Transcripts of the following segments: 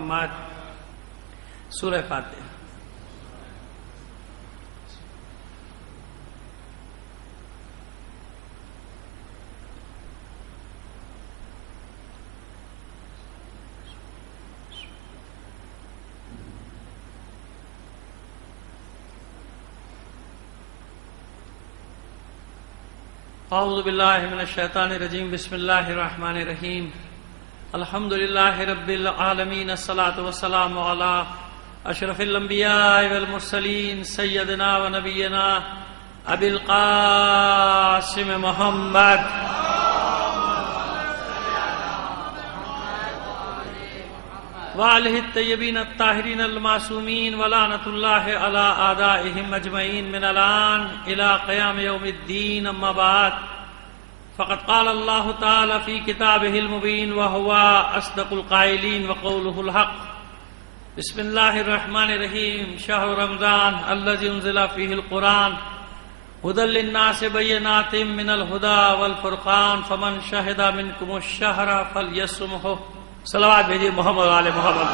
محمد. سورہ فاتحہ. اعوذ باللہ من الشیطان الرجیم. بسم اللہ الرحمن الرحیم. الحمد للہ رب العالمین. الصلاۃ والسلام علی اشرف الانبیاء والمرسلین سیدنا و نبینا ابی القاسم محمد وآلہ الطیبین الطاہرین المعصومین ولعنۃ اللہ علی اعدائہم اجمعین من الآن الی قیام یوم الدین. اما بعد فقد قال اللہ تعالی فی کتابہ المبین وہو اصدق القائلین وقولہ الحق. بسم اللہ الرحمن الرحیم. شہر رمضان الذی انزل فیہ القرآن ھدی للناس بینات من الھدی والفرقان فمن شہد منکم الشہر فلیصمہ. صلوات بھیجیے محمد وآل محمد.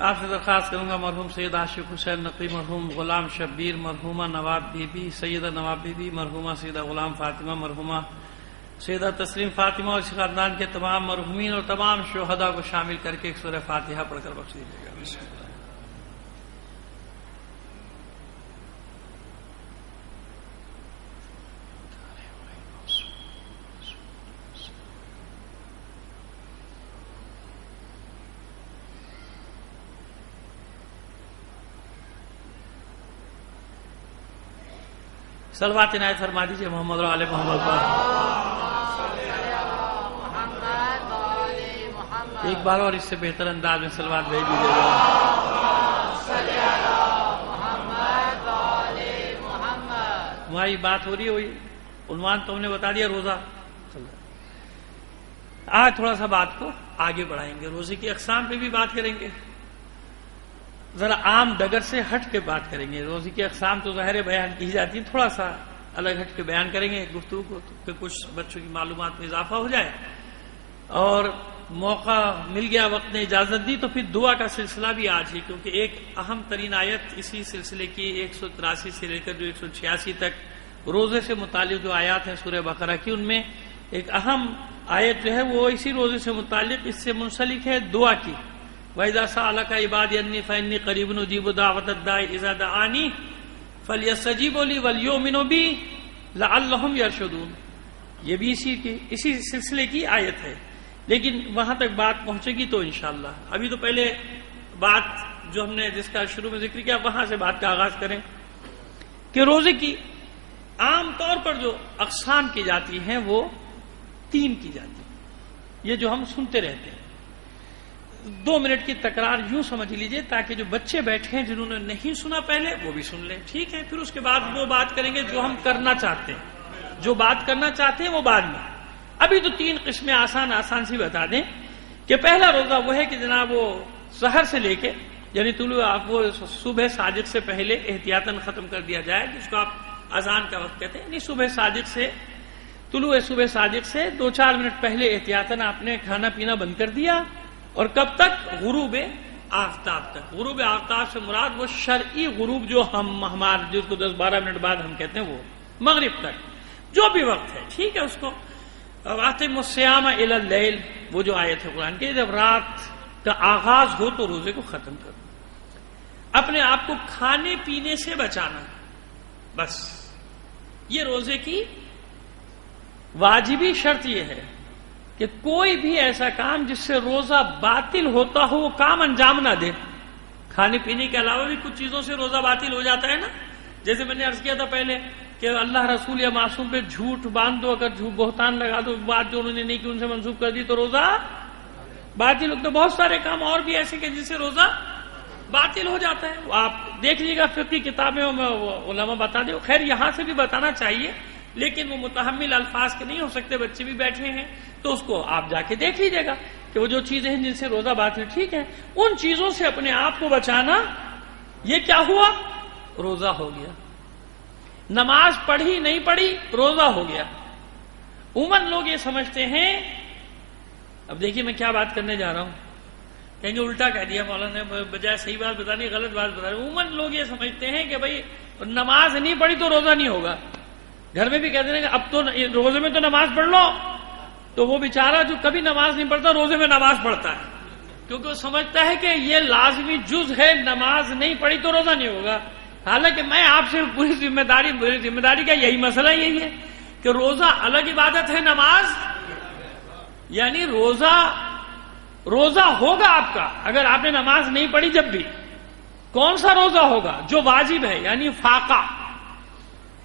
آپ سے درخواست کروں گا مرحوم سید عاشق حسین نقوی، مرحوم غلام شبیر، مرحومہ نواب بی بی، سیدہ نواب بی بی، مرحومہ سیدہ غلام فاطمہ، مرحومہ سیدہ تسلیم فاطمہ اور اس خاندان کے تمام مرحومین اور تمام شہداء کو شامل کر کے ایک سورہ فاتحہ پڑھ کر بخش دیجیے گا. بسم اللہ. صلوات عنایت فرما دیجیے محمد وآل محمد پر. ایک بار اور اس سے بہتر انداز میں صلوات بھیج دیجیے گا. ہماری بات ہو رہی ہے وہی عنوان تو ہم نے بتا دیا روزہ. آج تھوڑا سا بات کو آگے بڑھائیں گے، روزے کی اقسام پہ بھی بات کریں گے، ذرا عام ڈگر سے ہٹ کے بات کریں گے. روزے کی اقسام تو ظاہر بیان کی جاتی ہیں، تھوڑا سا الگ ہٹ کے بیان کریں گے گفتگو کو کہ کچھ بچوں کی معلومات میں اضافہ ہو جائے. اور موقع مل گیا، وقت نے اجازت دی تو پھر دعا کا سلسلہ بھی آج ہی، کیونکہ ایک اہم ترین آیت اسی سلسلے کی 183 سے لے کر جو 186 تک روزے سے متعلق جو آیات ہیں سورہ بقرہ کی، ان میں ایک اہم آیت جو ہے وہ اسی روزے سے متعلق اس سے منسلک ہے، دعا کی. وَإِذَا سَأَلَكَ عِبَادِي عَنِّي فَإِنِّي قَرِيبٌ أُجِيبُ دَعْوَةَ الدَّاعِ إِذَا دَعَانِ فَلْيَسْتَجِيبُوا لِي وَلْيُؤْمِنُوا بِي لَعَلَّهُمْ يَرْشُدُونَ. یہ بھی اسی سلسلے کی آیت ہے، لیکن وہاں تک بات پہنچے گی تو انشاءاللہ. ابھی تو پہلے بات جو ہم نے جس کا شروع میں ذکر کیا وہاں سے بات کا آغاز کریں کہ روزے کی عام طور پر جو اقسام کی جاتی ہیں وہ 3 کی جاتی ہیں. یہ جو ہم سنتے رہتے ہیں، 2 منٹ کی تکرار یوں سمجھ لیجئے تاکہ جو بچے بیٹھے ہیں جنہوں نے نہیں سنا پہلے وہ بھی سن لیں. ٹھیک ہے، پھر اس کے بعد وہ بات کریں گے جو ہم کرنا چاہتے ہیں. جو بات کرنا چاہتے ہیں وہ بعد میں. ابھی تو 3 قسمیں آسان سی بتا دیں کہ پہلا روزہ وہ ہے کہ جناب وہ سحر سے لے کے یعنی طلوع وہ صبح صادق سے پہلے احتیاطاً ختم کر دیا جائے، جس کو آپ اذان کا وقت کہتے ہیں. یعنی طلوع صبح صادق سے 2-4 منٹ پہلے احتیاطاً آپ نے کھانا پینا بند کر دیا. اور کب تک؟ غروب آفتاب تک. غروب آفتاب سے مراد وہ شرعی غروب جو ہمارے جس کو 10-12 منٹ بعد ہم کہتے ہیں وہ مغرب تک جو بھی وقت ہے. ٹھیک ہے، اس کو وَأَتِمُّوا الصِّيَامَ إِلَى اللَّيْلِ وہ جو آیت ہے قرآن کی، جب رات کا آغاز ہو تو روزے کو ختم کرو. اپنے آپ کو کھانے پینے سے بچانا، بس یہ روزے کی واجبی شرط یہ ہے کہ کوئی بھی ایسا کام جس سے روزہ باطل ہوتا ہو وہ کام انجام نہ دے. کھانے پینے کے علاوہ بھی کچھ چیزوں سے روزہ باطل ہو جاتا ہے نا. جیسے میں نے عرض کیا تھا پہلے کہ اللہ رسول یا معصوم پہ جھوٹ باندھ دو، اگر جھوٹ بہتان لگا دو، بات جو انہوں نے نہیں کی ان سے منسوخ کر دی تو روزہ باطل ہوتا ہے. بہت سارے کام اور بھی ایسے کہ جس سے روزہ باطل ہو جاتا ہے. آپ دیکھ لیجیے گا فقہی کتابیں علماء بتا دیں. خیر یہاں سے بھی بتانا چاہیے لیکن وہ متحمل الفاظ کے نہیں ہو سکتے، بچے بھی بیٹھے ہیں تو اس کو آپ جا کے دیکھ لیجیے گا کہ وہ جو چیزیں ہیں جن سے روزہ باطل ٹھیک ہے ان چیزوں سے اپنے آپ کو بچانا. یہ کیا ہوا؟ روزہ ہو گیا. نماز پڑھی نہیں پڑھی روزہ ہو گیا. عموماً لوگ یہ سمجھتے ہیں، اب دیکھیے میں کیا بات کرنے جا رہا ہوں، کہیں گے الٹا کہہ دیا مولانا نے، بجائے صحیح بات بتانی غلط بات بتا رہے۔ عموماً لوگ یہ سمجھتے ہیں کہ بھائی نماز نہیں پڑھی تو روزہ نہیں ہوگا، گھر میں بھی کہتے ہیں کہ اب تو روزے میں تو نماز پڑھ لو، تو وہ بیچارہ جو کبھی نماز نہیں پڑھتا روزے میں نماز پڑھتا ہے، کیونکہ وہ سمجھتا ہے کہ یہ لازمی جز ہے، نماز نہیں پڑھی تو روزہ نہیں ہوگا۔ حالانکہ میں آپ سے پوری ذمہ داری کا یہی مسئلہ یہی ہے کہ روزہ الگ عبادت ہے، نماز یعنی روزہ ہوگا آپ کا اگر آپ نے نماز نہیں پڑھی جب بھی۔ کون سا روزہ ہوگا؟ جو واجب ہے، یعنی فاقہ،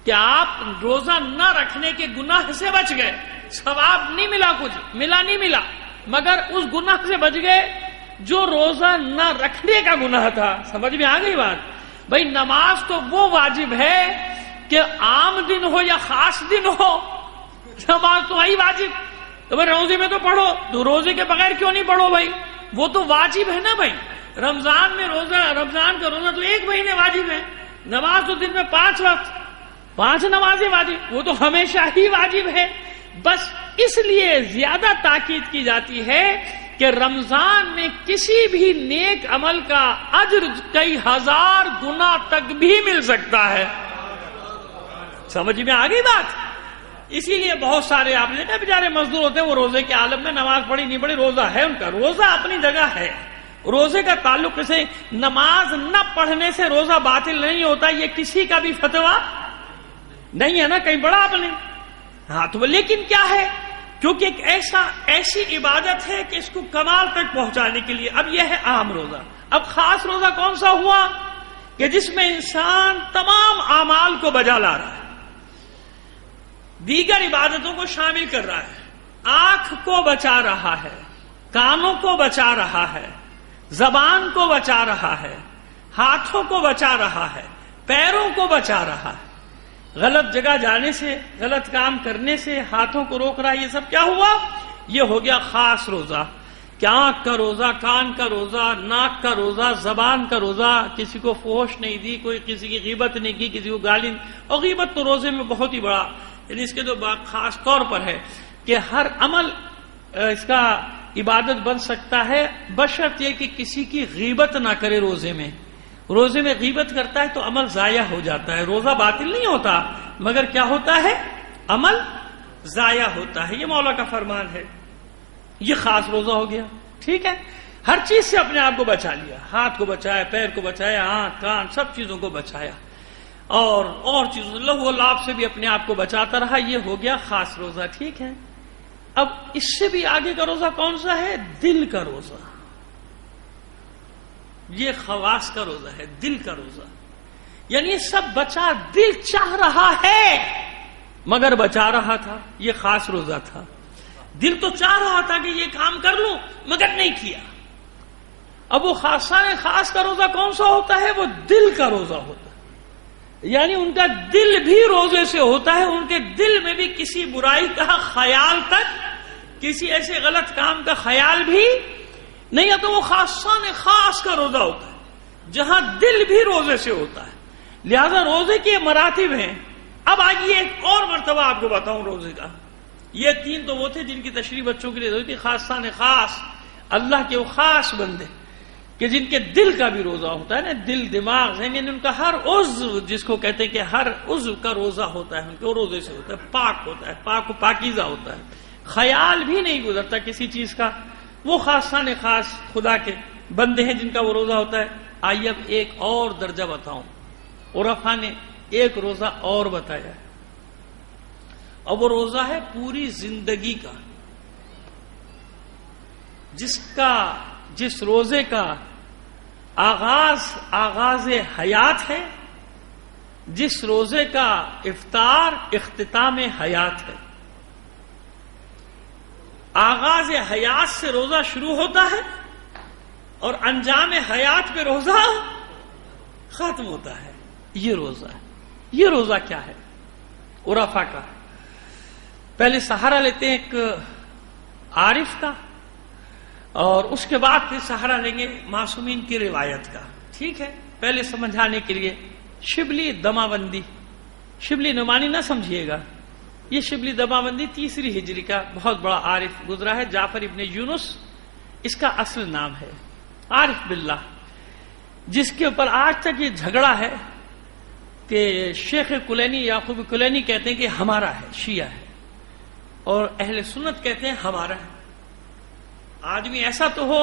کہ آپ روزہ نہ رکھنے کے گناہ سے بچ گئے، ثواب نہیں ملا، کچھ نہیں ملا، مگر اس گناہ سے بچ گئے جو روزہ نہ رکھنے کا گناہ تھا۔ سمجھ میں آ گئی بات؟ بھائی نماز تو وہ واجب ہے کہ عام دن ہو یا خاص دن ہو، نماز تو وہی واجب۔ تو بھائی روزے میں تو پڑھو، تو روزے کے بغیر کیوں نہیں پڑھو بھائی؟ وہ تو واجب ہے نا بھائی۔ رمضان کا روزہ تو 1 مہینے واجب ہے، نماز تو دن میں 5 وقت، 5 نمازیں واجب، وہ تو ہمیشہ ہی واجب ہے۔ بس اس لیے زیادہ تاکید کی جاتی ہے کہ رمضان میں کسی بھی نیک عمل کا اجر کئی ہزار گنا تک بھی مل سکتا ہے۔ سمجھ میں آ گئی بات؟ اسی لیے بہت سارے آپ نے دیکھا بیچارے مزدور ہوتے ہیں، وہ روزے کے عالم میں نماز پڑھی نہیں پڑھی، روزہ ہے ان کا، روزہ اپنی جگہ ہے۔ روزے کا تعلق سے نماز نہ پڑھنے سے روزہ باطل نہیں ہوتا، یہ کسی کا بھی فتویٰ نہیں ہے نا، کہیں بڑا آپ نے۔ ہاں تو لیکن کیا ہے، کیونکہ ایک ایسی عبادت ہے کہ اس کو کمال تک پہنچانے کے لیے۔ اب یہ ہے عام روزہ۔ اب خاص روزہ کون سا ہوا؟ کہ جس میں انسان تمام اعمال کو بجا لا رہا ہے، دیگر عبادتوں کو شامل کر رہا ہے، آنکھ کو بچا رہا ہے، کانوں کو بچا رہا ہے، زبان کو بچا رہا ہے، ہاتھوں کو بچا رہا ہے، پیروں کو بچا رہا ہے، غلط جگہ جانے سے، غلط کام کرنے سے ہاتھوں کو روک رہا ہے۔ یہ سب کیا ہوا؟ یہ ہو گیا خاص روزہ، کہ آنکھ کا روزہ، کان کا روزہ، ناک کا روزہ، زبان کا روزہ، کسی کو فحش نہیں دی، کوئی کسی کی غیبت نہیں کی، کسی کو گالی نہیں۔ اور غیبت تو روزے میں بہت ہی بڑا، یعنی اس کے تو خاص طور پر ہے کہ ہر عمل اس کا عبادت بن سکتا ہے، بشرط یہ کہ کسی کی غیبت نہ کرے۔ روزے میں غیبت کرتا ہے تو عمل ضائع ہو جاتا ہے، روزہ باطل نہیں ہوتا مگر کیا ہوتا ہے؟ عمل ضائع ہوتا ہے۔ یہ مولا کا فرمان ہے۔ یہ خاص روزہ ہو گیا، ٹھیک ہے۔ ہر چیز سے اپنے آپ کو بچا لیا، ہاتھ کو بچایا، پیر کو بچایا، آنکھ کان سب چیزوں کو بچایا، اور چیزوں لہو و لعب سے بھی اپنے آپ کو بچاتا رہا۔ یہ ہو گیا خاص روزہ، ٹھیک ہے۔ اب اس سے بھی آگے کا روزہ کون سا ہے؟ دل کا روزہ۔ یہ خواص کا روزہ ہے، دل کا روزہ، یعنی یہ سب بچا، دل چاہ رہا ہے مگر بچا رہا تھا، یہ خاص روزہ تھا۔ دل تو چاہ رہا تھا کہ یہ کام کر لوں مگر نہیں کیا۔ اب وہ خاص کا روزہ کون سا ہوتا ہے؟ وہ دل کا روزہ ہوتا ہے، یعنی ان کا دل بھی روزے سے ہوتا ہے، ان کے دل میں بھی کسی برائی کا خیال تک، کسی ایسے غلط کام کا خیال بھی نہیں ہے، تو وہ خاص کا روزہ ہوتا ہے جہاں دل بھی روزے سے ہوتا ہے۔ لہذا روزے کے مراتب ہیں۔ اب آئیے ایک اور مرتبہ آپ کو بتاؤں روزے کا۔ یہ 3 تو وہ تھے جن کی تشریح بچوں کے لیے ہوئی تھی، خاص اللہ کے وہ خاص بندے کہ جن کے دل کا بھی روزہ ہوتا ہے نا، دل، دماغ، ذہن، یعنی ان کا ہر عضو، جس کو کہتے ہیں کہ ہر عضو کا روزہ ہوتا ہے، ان کے روزے سے ہوتا ہے، پاک ہوتا ہے، پاک و پاکیزہ ہوتا ہے، خیال بھی نہیں گزرتا کسی چیز کا۔ وہ خاص خدا کے بندے ہیں جن کا وہ روزہ ہوتا ہے۔ آئیے اب ایک اور درجہ بتاؤں، عرفا نے ایک روزہ اور بتایا، اور وہ روزہ ہے پوری زندگی کا، جس روزے کا آغاز حیات ہے، جس روزے کا افطار اختتام حیات ہے۔ آغاز حیات سے روزہ شروع ہوتا ہے اور انجام حیات پہ روزہ ختم ہوتا ہے۔ یہ روزہ ہے۔ یہ روزہ کیا ہے؟ عرفہ کا۔ پہلے سہارا لیتے ہیں ایک عارف کا، اور اس کے بعد پھر سہارا لیں گے معصومین کی روایت کا، ٹھیک ہے۔ پہلے سمجھانے کے لیے شبلی دماوندی، شبلی نعمانی نہ سمجھیے گا، یہ شبلی دماوندی 3 ہجری کا بہت بڑا عارف گزرا ہے، جعفر ابن یونس اس کا اصل نام ہے، عارف باللہ، جس کے اوپر آج تک یہ جھگڑا ہے کہ شیخ کلینی یعقوب کلینی کہتے ہیں کہ ہمارا ہے، شیعہ ہے، اور اہل سنت کہتے ہیں ہمارا ہے۔ آدمی ایسا تو ہو،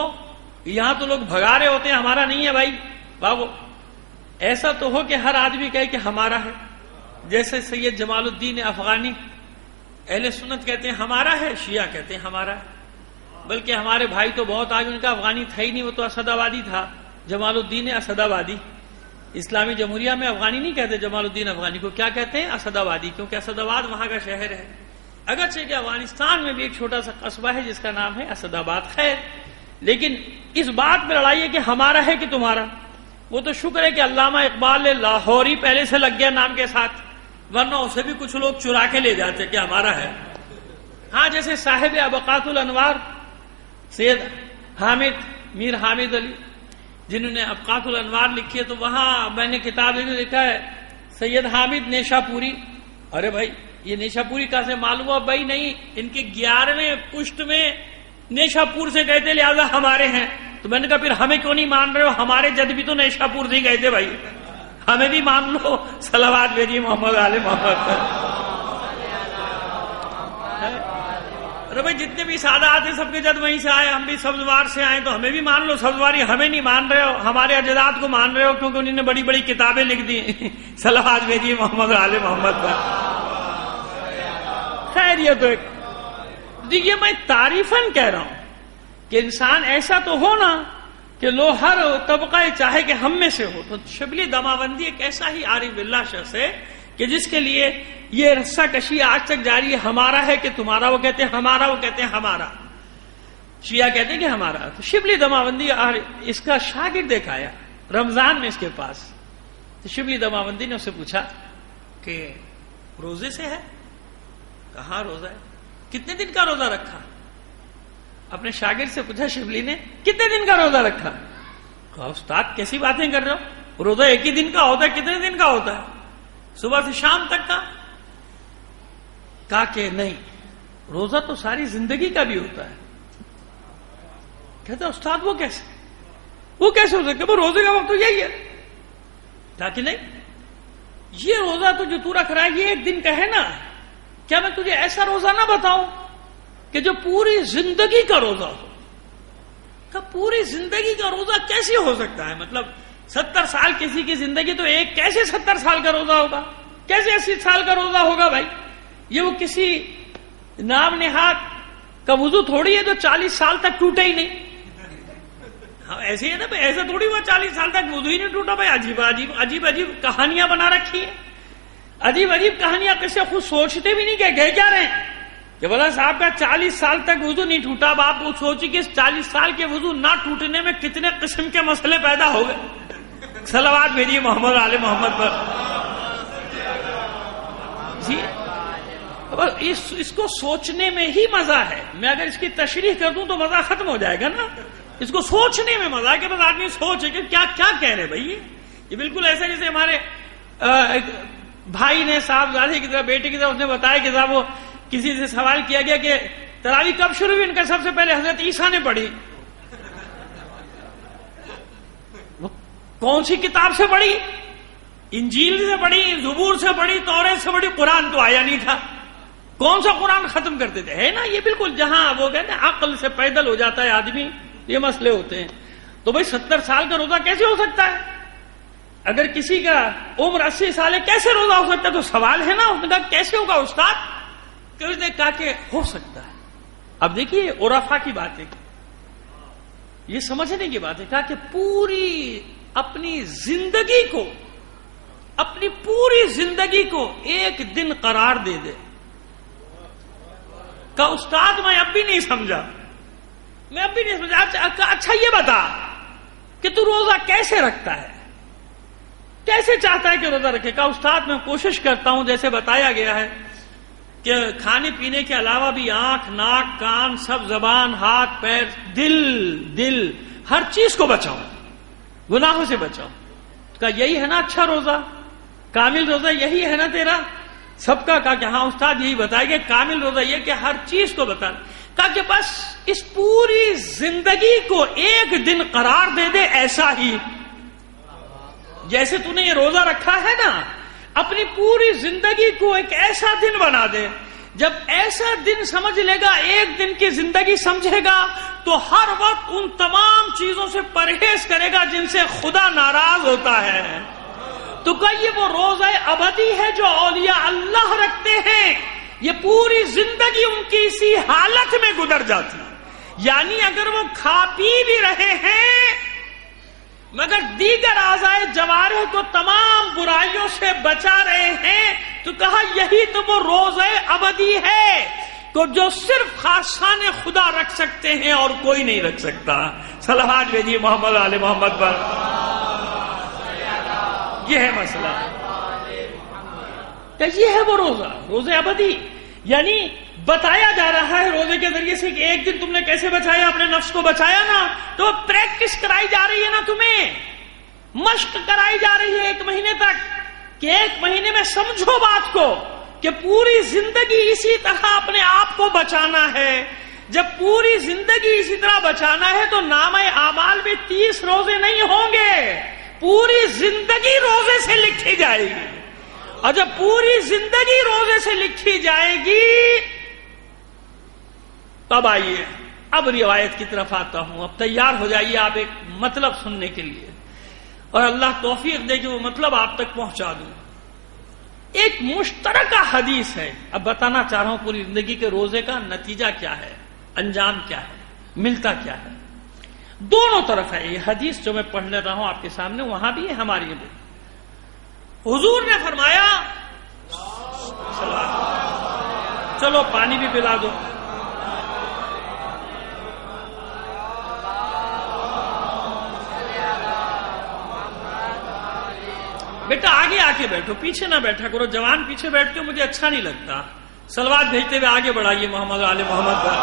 یہاں تو لوگ بھگا رہے ہوتے ہیں ہمارا نہیں ہے بھائی بابو، ایسا تو ہو کہ ہر آدمی کہے کہ ہمارا ہے، جیسے سید جمال الدین افغانی اہل سنت کہتے ہیں ہمارا ہے، شیعہ کہتے ہیں ہمارا ہے، بلکہ ہمارے بھائی تو بہت آگے، ان کا افغانی تھا ہی نہیں، وہ تو اسد آبادی تھا، جمال الدین اسد آبادی۔ اسلامی جمہوریہ میں افغانی نہیں کہتے جمال الدین افغانی کو، کیا کہتے ہیں؟ اسد آبادی، کیونکہ اسد آباد وہاں کا شہر ہے، اگرچہ کہ افغانستان میں بھی ایک چھوٹا سا قصبہ ہے جس کا نام ہے اسد آباد، خیر، لیکن اس بات پہ لڑائی ہے کہ ہمارا ہے کہ تمہارا۔ وہ تو شکر ہے کہ علامہ اقبال لاہوری پہلے سے لگ گیا نام کے ساتھ، ورنہ اسے بھی کچھ لوگ چرا کے لے جاتے کہ ہمارا ہے۔ ہاں، جیسے صاحب ابقات الانوار سید حامد، میر حامد علی، جنہوں نے ابقات الانوار لکھی ہے، تو وہاں میں نے کتاب لکھا ہے سید حامد نیشا پوری۔ ارے بھائی، یہ نیشا پوری کہاں سے معلوم ہوا؟ بھائی نہیں، ان کے 11ویں پشت میں نیشا پور سے گئے تھے، لہذا ہمارے ہیں۔ تو میں نے کہا پھر ہمیں کیوں نہیں مان رہے ہو؟ ہمارے جد بھی تو نیشا پور سے گئے تھے بھائی، ہمیں بھی مان لو۔ صلوات بھیجیے محمد آل محمد پر۔ ارے بھائی، جتنے بھی سادات ہیں سب کے جد وہیں سے آئے، ہم بھی سبزوار سے آئے، تو ہمیں بھی مان لو سبزواری، ہمیں نہیں مان رہے ہو، ہمارے اجداد کو مان رہے ہو کیونکہ انہوں نے بڑی بڑی کتابیں لکھ دی۔ صلوات بھیجیے محمد آل محمد پر۔ خیر، یہ تو ایک دیکھیے، میں تعریفاً کہہ رہا ہوں کہ انسان ایسا تو ہو نا کہ لو ہر طبقہ چاہے کہ ہم میں سے ہو۔ تو شبلی دماوندی ایک ایسا ہی عارف باللہ شخص ہے کہ جس کے لیے یہ رسہ کشی آج تک جاری ہے، ہمارا ہے کہ تمہارا، وہ کہتے ہیں ہمارا، وہ کہتے ہیں ہمارا، شیعہ کہتے ہیں کہ ہمارا۔ تو شبلی دماوندی اس کا شاگرد ایک آیا رمضان میں اس کے پاس، تو شبلی دماوندی نے اس سے پوچھا کہ روزے سے ہے؟ کہاں روزہ ہے؟ کتنے دن کا روزہ رکھا؟ اپنے شاگرد سے پوچھا شبلی نے، کتنے دن کا روزہ رکھا؟ کہا استاد کیسی باتیں کر رہے ہو، روزہ ایک ہی دن کا ہوتا ہے، کتنے دن کا ہوتا ہے؟ صبح سے شام تک کا؟ کہا کہ نہیں، روزہ تو ساری زندگی کا بھی ہوتا ہے۔ کہتا استاد وہ کیسے ہو سکتا؟ وہ روزے کا وقت تو یہی ہے۔ کہا کہ نہیں، یہ روزہ تو جو تو رکھ رہا ہے یہ ایک دن کا ہے نا، کیا میں تجھے ایسا روزہ نہ بتاؤں کہ جو پوری زندگی کا روزہ ہو؟ کہ پوری زندگی کا روزہ کیسے ہو سکتا ہے؟ مطلب 70 سال کسی کی زندگی، تو ایک کیسے 70 سال کا روزہ ہوگا؟ کیسے 80 سال کا روزہ ہوگا بھائی؟ یہ وہ کسی نام نہاد کا وضو تھوڑی ہے جو 40 سال تک ٹوٹے ہی نہیں۔ ہاں ایسے ہی ہے نا بھائی، ایسا تھوڑی وہ 40 سال تک وضو ہی نہیں ٹوٹا بھائی۔ عجیب کہانیاں بنا رکھی ہیں، عجیب کہانیاں، کیسے خود سوچتے بھی نہیں کہ کہہ کیا رہے ہیں کہ بولا صاحب کا 40 سال تک وضو نہیں ٹوٹا۔ اب آپ سوچی کہ اس 40 سال کے وضو نہ ٹوٹنے میں کتنے قسم کے مسئلے پیدا ہو گئے۔ صلوات بھیجیے محمد آل محمد پر۔ جی، اس کو سوچنے میں ہی مزہ ہے۔ میں اگر اس کی تشریح کر دوں تو مزہ ختم ہو جائے گا نا۔ اس کو سوچنے میں مزہ ہے کہ بس آدمی سوچے کہ کیا کہہ رہے بھائی۔ یہ بالکل ایسا جیسے ہمارے بھائی نے صاحبزادے کی طرح، بیٹے کی طرح، اس نے بتایا کہ صاحب وہ کسی سے سوال کیا گیا کہ تراویح کب شروع ہوئی؟ ان کا سب سے پہلے حضرت عیسیٰ نے پڑھی۔ وہ کون سی کتاب سے پڑھی؟ انجیل سے پڑھی، زبور سے پڑھی، توریت سے پڑھی؟ قرآن تو آیا نہیں تھا، کون سا قرآن ختم کرتے تھے؟ ہے نا، یہ بالکل جہاں وہ کہتے ہیں عقل سے پیدل ہو جاتا ہے آدمی، یہ مسئلے ہوتے ہیں۔ تو بھائی 70 سال کا روزہ کیسے ہو سکتا ہے؟ اگر کسی کا عمر 80 سال ہے کیسے روزہ ہو سکتا ہے؟ تو سوال ہے نا، اس نے کہا کیسے ہوگا استاد؟ کہ اس نے کہا کہ ہو سکتا ہے۔ اب دیکھیے عرفا کی بات ہے، یہ سمجھنے کی بات ہے، کہا کہ پوری اپنی پوری زندگی کو ایک دن قرار دے دے۔ کہا استاد میں اب بھی نہیں سمجھا، اچھا یہ بتا کہ تو روزہ کیسے رکھتا ہے، کیسے چاہتا ہے کہ روزہ رکھے؟ کہا استاد میں کوشش کرتا ہوں جیسے بتایا گیا ہے کہ کھانے پینے کے علاوہ بھی آنکھ، ناک، کان، سب، زبان، ہاتھ، پیر، دل ہر چیز کو بچاؤں، گناہوں سے بچاؤں۔ کہا یہی ہے نا اچھا روزہ، کامل روزہ یہی ہے نا تیرا؟ سب کا کہا کہ ہاں استاد یہی بتائے کہ کامل روزہ یہ کہ ہر چیز کو بتا، کہا کہ بس اس پوری زندگی کو ایک دن قرار دے دے ایسا ہی، جیسے تو نے یہ روزہ رکھا ہے نا، اپنی پوری زندگی کو ایک ایسا دن بنا دے، جب ایسا دن سمجھ لے گا، ایک دن کی زندگی سمجھے گا، تو ہر وقت ان تمام چیزوں سے پرہیز کرے گا جن سے خدا ناراض ہوتا ہے۔ تو کہ یہ وہ روزہ ابدی ہے جو اولیاء اللہ رکھتے ہیں، یہ پوری زندگی ان کی اسی حالت میں گزر جاتی ہے، یعنی اگر وہ کھا پی بھی رہے ہیں مگر دیگر اعضائے جوارح کو تمام برائیوں سے بچا رہے ہیں، تو کہا یہی تو وہ روزہ ابدی ہے تو جو صرف خاصان خدا رکھ سکتے ہیں اور کوئی نہیں رکھ سکتا۔ صلوات بھیجیے محمد آل محمد پر۔ یہ ہے مسئلہ کہ یہ ہے وہ روزہ ابدی، یعنی بتایا جا رہا ہے روزے کے ذریعے سے کہ ایک دن تم نے کیسے بچایا، اپنے نفس کو بچایا نا، تو پریکٹس کرائی جا رہی ہے نا، تمہیں مشق کرائی جا رہی ہے 1 مہینے تک، کہ 1 مہینے میں سمجھو بات کو کہ پوری زندگی اسی طرح اپنے آپ کو بچانا ہے۔ جب پوری زندگی اسی طرح بچانا ہے تو نامہ اعمال میں 30 روزے نہیں ہوں گے، پوری زندگی روزے سے لکھی جائے گی، اور جب پوری زندگی روزے سے لکھی جائے گی تب آئیے اب روایت کی طرف آتا ہوں، اب تیار ہو جائیے آپ ایک مطلب سننے کے لیے، اور اللہ توفیق دے کہ وہ مطلب آپ تک پہنچا دوں۔ ایک مشترکہ حدیث ہے، اب بتانا چاہ رہا ہوں پوری زندگی کے روزے کا نتیجہ کیا ہے، انجام کیا ہے، ملتا کیا ہے، دونوں طرف ہے یہ حدیث جو میں پڑھ لے رہا ہوں آپ کے سامنے، وہاں بھی ہے ہماری بھی۔ حضور نے فرمایا، چلو پانی بھی پلا دو، بیٹا آگے آ کے بیٹھو، پیچھے نہ بیٹھا کرو، جوان پیچھے بیٹھتے ہو مجھے اچھا نہیں لگتا، صلوات بھیجتے ہوئے آگے بڑھائیے محمد آل محمد پر۔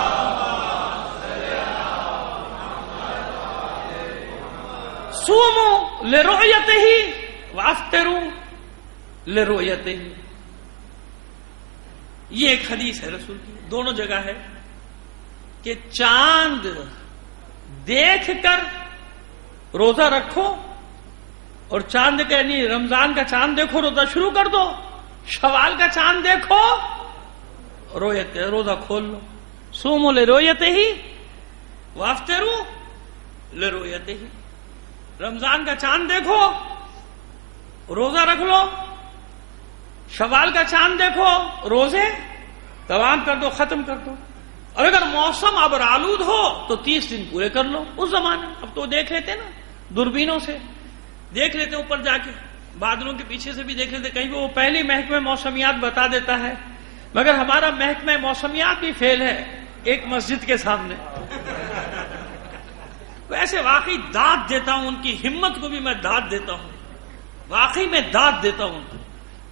صوموا لرؤیتہ وافطروا لرؤیتہ، یہ ایک حدیث ہے رسول کی، دونوں جگہ ہے کہ چاند دیکھ کر روزہ رکھو، اور چاند کا یعنی رمضان کا چاند دیکھو روزہ شروع کر دو، شوال کا چاند دیکھو روزہ کھول لو۔ صوموا لرؤیتہ وافطروا لرؤیتہ، رمضان کا چاند دیکھو روزہ رکھ لو، شوال کا چاند دیکھو روزے تمام کر دو، ختم کر دو، اور اگر موسم ابر آلود ہو تو 30 دن پورے کر لو۔ اس زمانے اب تو دیکھ لیتے نا، دوربینوں سے دیکھ لیتے، اوپر جا کے بادلوں کے پیچھے سے بھی دیکھ لیتے، کہیں وہ پہلی محکمہ موسمیات بتا دیتا ہے، مگر ہمارا محکمہ موسمیات بھی فیل ہے ایک مسجد کے سامنے۔ ویسے واقعی داد دیتا ہوں، ان کی ہمت کو بھی میں داد دیتا ہوں، واقعی میں داد دیتا ہوں،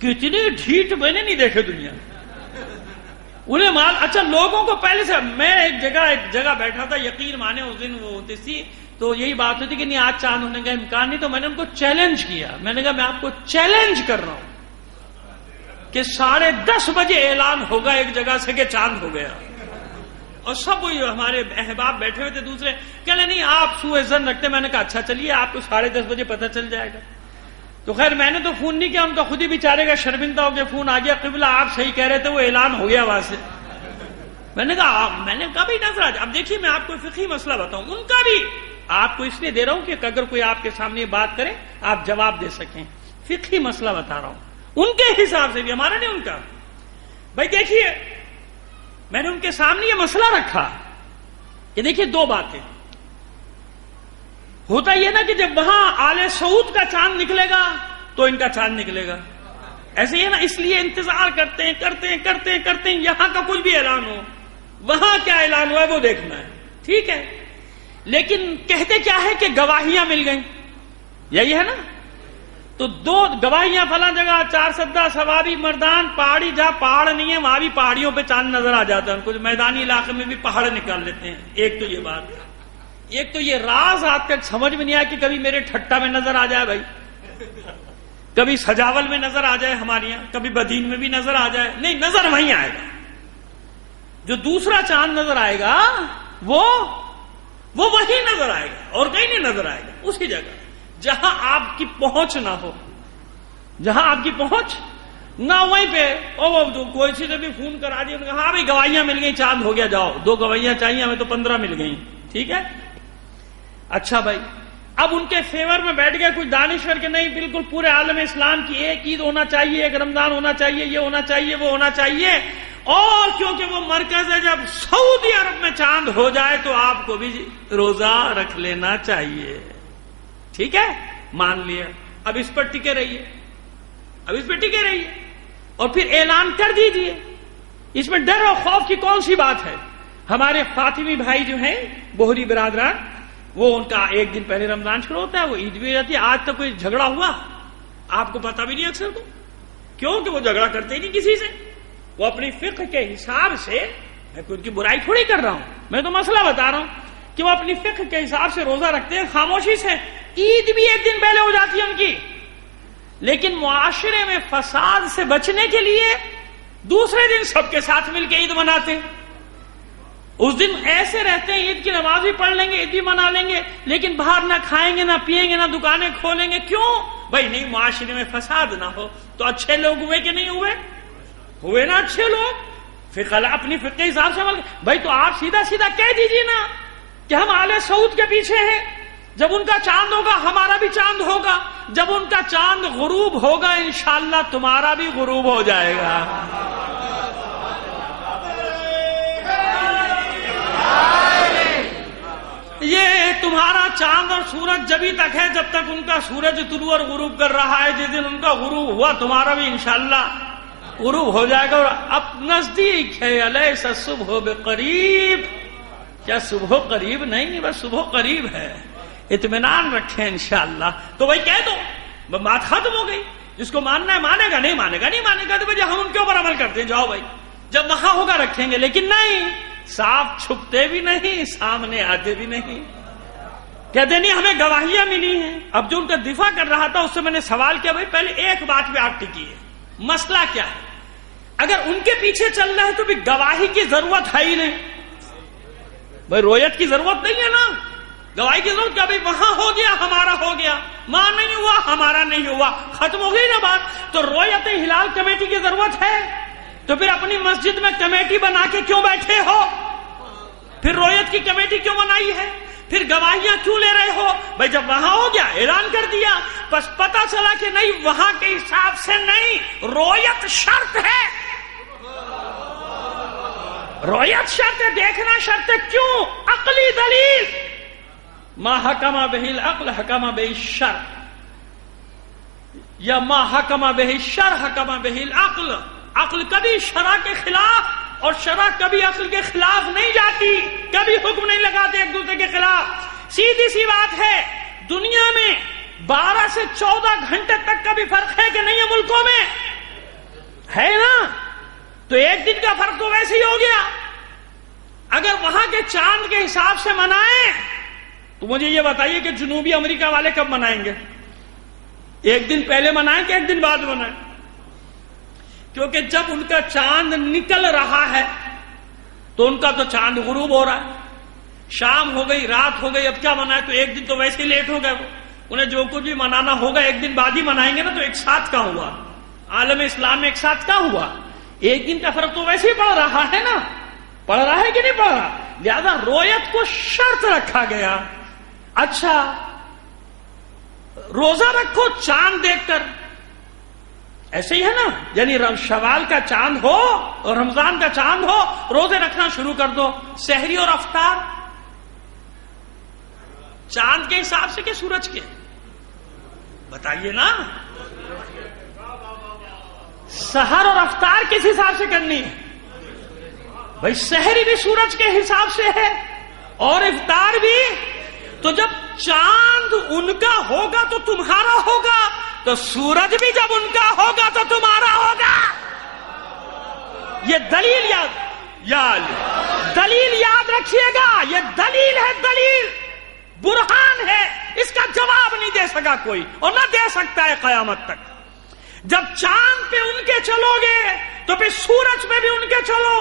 کتنی ڈھیٹ میں نے نہیں دیکھے دنیا انہیں مال۔ اچھا لوگوں کو پہلے سے، میں ایک جگہ بیٹھا تھا، یقین مانے اس دن وہ ہوتی تھی تو یہی بات ہوتی کہ نہیں آج چاند ہونے کا امکان نہیں، تو میں نے ان کو چیلنج کیا، میں نے کہا میں آپ کو چیلنج کر رہا ہوں کہ 10:30 بجے اعلان ہوگا ایک جگہ سے کہ چاند ہو گیا، اور سب وہی ہمارے احباب بیٹھے ہوئے تھے دوسرے، کہنے نہیں آپ سوء ظن رکھتے، میں نے کہا اچھا چلیے آپ کو 10:30 بجے پتہ چل جائے گا۔ تو خیر میں نے تو فون نہیں کیا، ان کا خود ہی بیچارے کا شرمندہ ہو گیا، فون آ گیا، قبلہ آپ صحیح کہہ رہے تھے، وہ اعلان ہو گیا وہاں سے۔ میں نے کہا بھی نظر آ جائے۔ اب دیکھیے میں آپ کو فقہی مسئلہ بتاؤں، ان کا بھی آپ کو اس لیے دے رہا ہوں کہ اگر کوئی آپ کے سامنے یہ بات کرے آپ جواب دے سکیں، فقہی مسئلہ بتا رہا ہوں، ان کے حساب سے بھی، ہمارا نہیں ان کا۔ بھائی دیکھیے میں نے ان کے سامنے یہ مسئلہ رکھا، یہ دیکھیے 2 باتیں، ہوتا یہ نا کہ جب وہاں آل سعود کا چاند نکلے گا تو ان کا چاند نکلے گا، ایسے ہی ہے نا، اس لیے انتظار کرتے ہیں یہاں کا کچھ بھی اعلان ہو، وہاں کیا اعلان ہوا ہے وہ دیکھنا ہے، ٹھیک ہے۔ لیکن کہتے کیا ہے کہ گواہیاں مل گئیں، یہی ہے نا، تو 2 گواہیاں فلاں جگہ 4 سدہ سواری مردان پہاڑی، جہاں پہاڑ نہیں ہے وہاں بھی پہاڑیوں پہ چاند نظر آ جاتا ہے، کچھ میدانی علاقے میں بھی پہاڑ نکال لیتے ہیں۔ ایک تو یہ بات، ایک تو یہ راز آپ تک سمجھ میں نہیں آیا کہ کبھی میرے ٹھٹا میں نظر آ جائے بھائی، کبھی سجاول میں نظر آ جائے ہمارے یہاں، کبھی بدین میں بھی نظر آ جائے، نہیں، نظر وہیں آئے گا. جو دوسرا چاند نظر آئے گا وہ وہیں نظر آئے گا اور کہیں نہیں نظر آئے گا. اسی جگہ جہاں آپ کی پہنچ نہ ہو، جہاں آپ کی پہنچ نہ، وہیں پہ کوئی سی نے بھی فون کرا دیا، ہاں بھائی گواہیاں مل گئی، چاند ہو گیا، جاؤ 2 گواہیاں چاہیے ہمیں، تو 15 مل گئی. ٹھیک ہے، اچھا بھائی، اب ان کے فیور میں بیٹھ گئے کچھ دانشور کے، نہیں بالکل پورے عالم اسلام کی ایک عید ہونا چاہیے، ایک رمضان ہونا چاہیے، یہ ہونا چاہیے، وہ ہونا چاہیے. اور کیونکہ وہ مرکز ہے، جب سعودی عرب میں چاند ہو جائے تو آپ کو بھی روزہ رکھ لینا چاہیے. ٹھیک ہے، مان لیا. اب اس پر ٹکے رہیے، اور پھر اعلان کر دیجئے. اس میں ڈر اور خوف کی کون سی بات ہے؟ ہمارے فاطمی بھائی جو ہیں، بوہری برادران، وہ ان کا ایک دن پہلے رمضان شروع ہوتا ہے، وہ عید بھی ہو جاتی ہے. آج تک کوئی جھگڑا ہوا آپ کو پتا بھی نہیں اکثر کو، کیوں کہ وہ جھگڑا کرتے ہی نہیں کسی سے. وہ اپنی فقہ کے حساب سے، میں کوئی ان کی برائی تھوڑی کر رہا ہوں، میں تو مسئلہ بتا رہا ہوں کہ وہ اپنی فقہ کے حساب سے روزہ رکھتے ہیں خاموشی سے. عید بھی ایک دن پہلے ہو جاتی ہے ان کی، لیکن معاشرے میں فساد سے بچنے کے لیے دوسرے دن سب کے ساتھ مل کے عید مناتے ہیں. اس دن ایسے رہتے ہیں، عید کی نماز بھی پڑھ لیں گے، عید بھی منا لیں گے، لیکن باہر نہ کھائیں گے، نہ پیئیں گے، نہ دکانیں کھولیں گے. کیوں بھائی؟ نہیں، معاشرے میں فساد نہ ہو. تو اچھے لوگ ہوئے کہ نہیں ہوئے نا اچھے لوگ. اپنی فقہ کے حساب سے عمل. بھائی تو آپ سیدھا سیدھا کہہ دیجیے نا کہ ہم آل سعود کے پیچھے ہیں. جب ان کا چاند ہوگا ہمارا بھی چاند ہوگا، جب ان کا چاند غروب ہوگا انشاءاللہ تمہارا بھی غروب ہو جائے گا. یہ تمہارا چاند اور سورج جبھی تک ہے جب تک ان کا سورج طلوع اور غروب کر رہا ہے. جس دن ان کا غروب ہوا تمہارا بھی انشاءاللہ غروب ہو جائے گا. اور اب نزدیک ہے، الیس الصبح بقریب. کیا صبح قریب نہیں؟ بس صبح قریب ہے، اطمینان رکھیں انشاءاللہ. تو بھائی کہہ دو، بات ختم ہو گئی. جس کو ماننا ہے مانے گا، نہیں مانے گا تو بھائی ہم ان کے اوپر عمل کرتے ہیں. جاؤ بھائی، جب وہاں ہوگا رکھیں گے، لیکن نہیں، صاف چھپتے بھی نہیں، سامنے آتے بھی نہیں. کہتے نہیں ہمیں گواہیاں ملی ہیں. اب جو ان کا دفاع کر رہا تھا اس سے میں نے سوال کیا، بھائی پہلے ایک بات پہ آپ ٹکی ہے، مسئلہ کیا ہے؟ اگر ان کے پیچھے چل رہا ہے تو بھی گواہی کی ضرورت ہے ہی نہیں. بھائی رویت کی ضرورت نہیں ہے نا، گواہی کی ضرورت کیا؟ بھائی وہاں ہو گیا ہمارا ہو گیا، وہاں نہیں ہوا ہمارا نہیں ہوا، ختم ہو گئی نا بات. تو رویت ہلال کمیٹی کی ضرورت ہے؟ تو پھر اپنی مسجد میں کمیٹی بنا کے کیوں بیٹھے ہو؟ پھر رویت کی کمیٹی کیوں بنائی ہے؟ پھر گواہیاں کیوں لے رہے ہو؟ بھائی جب وہاں ہو گیا اعلان کر دیا، بس پتا چلا کہ نہیں وہاں کے حساب سے نہیں، رویت شرط ہے. رویت شرط ہے، دیکھنا شرط ہے. کیوں؟ عقلی دلیل. ما حکم بہ العقل حکم بہ الشرع، یا ما حکم بہ الشرع حکم بہ العقل. عقل کبھی شرع کے خلاف اور شرع کبھی عقل کے خلاف نہیں جاتی، کبھی حکم نہیں لگاتے ایک دوسرے کے خلاف. سیدھی سی بات ہے، دنیا میں 12 سے 14 گھنٹے تک کا بھی فرق ہے کہ نہیں ہے؟ ملکوں میں ہے نا. تو ایک دن کا فرق تو ویسے ہی ہو گیا. اگر وہاں کے چاند کے حساب سے منائیں تو مجھے یہ بتائیے کہ جنوبی امریکہ والے کب منائیں گے؟ ایک دن پہلے منائیں کہ ایک دن بعد منائیں؟ کیونکہ جب ان کا چاند نکل رہا ہے تو ان کا تو چاند غروب ہو رہا ہے. شام ہو گئی، رات ہو گئی، اب کیا منائے؟ تو ایک دن تو ویسے ہی لیٹ ہو گئے. وہ انہیں جو کچھ بھی منانا ہوگا ایک دن بعد ہی منائیں گے نا. تو ایک ساتھ کا ہوا، عالم اسلام میں ایک ساتھ کا ہوا. ایک دن کا فرق تو ویسے ہی پڑ رہا ہے نا، پڑ رہا ہے کہ نہیں پڑ رہا؟ لہذا رویت کو شرط رکھا گیا. اچھا روزہ رکھو چاند دیکھ کر، ایسے ہی ہے نا. یعنی شوال کا چاند ہو اور رمضان کا چاند ہو، روزے رکھنا شروع کر دو. سحری اور افطار چاند کے حساب سے کہ سورج کے؟ بتائیے نا. سحر اور افطار کس حساب سے کرنی ہے؟ بھائی سحری بھی سورج کے حساب سے ہے اور افطار بھی. تو جب چاند ان کا ہوگا تو تمہارا ہوگا، تو سورج بھی جب ان کا ہوگا تو تمہارا ہوگا. یہ دلیل دلیل یاد رکھیے گا. یہ دلیل ہے، دلیل برہان ہے. اس کا جواب نہیں دے سکا کوئی اور نہ دے سکتا ہے قیامت تک. جب چاند پہ ان کے چلو گے تو پھر سورج پہ بھی ان کے چلو.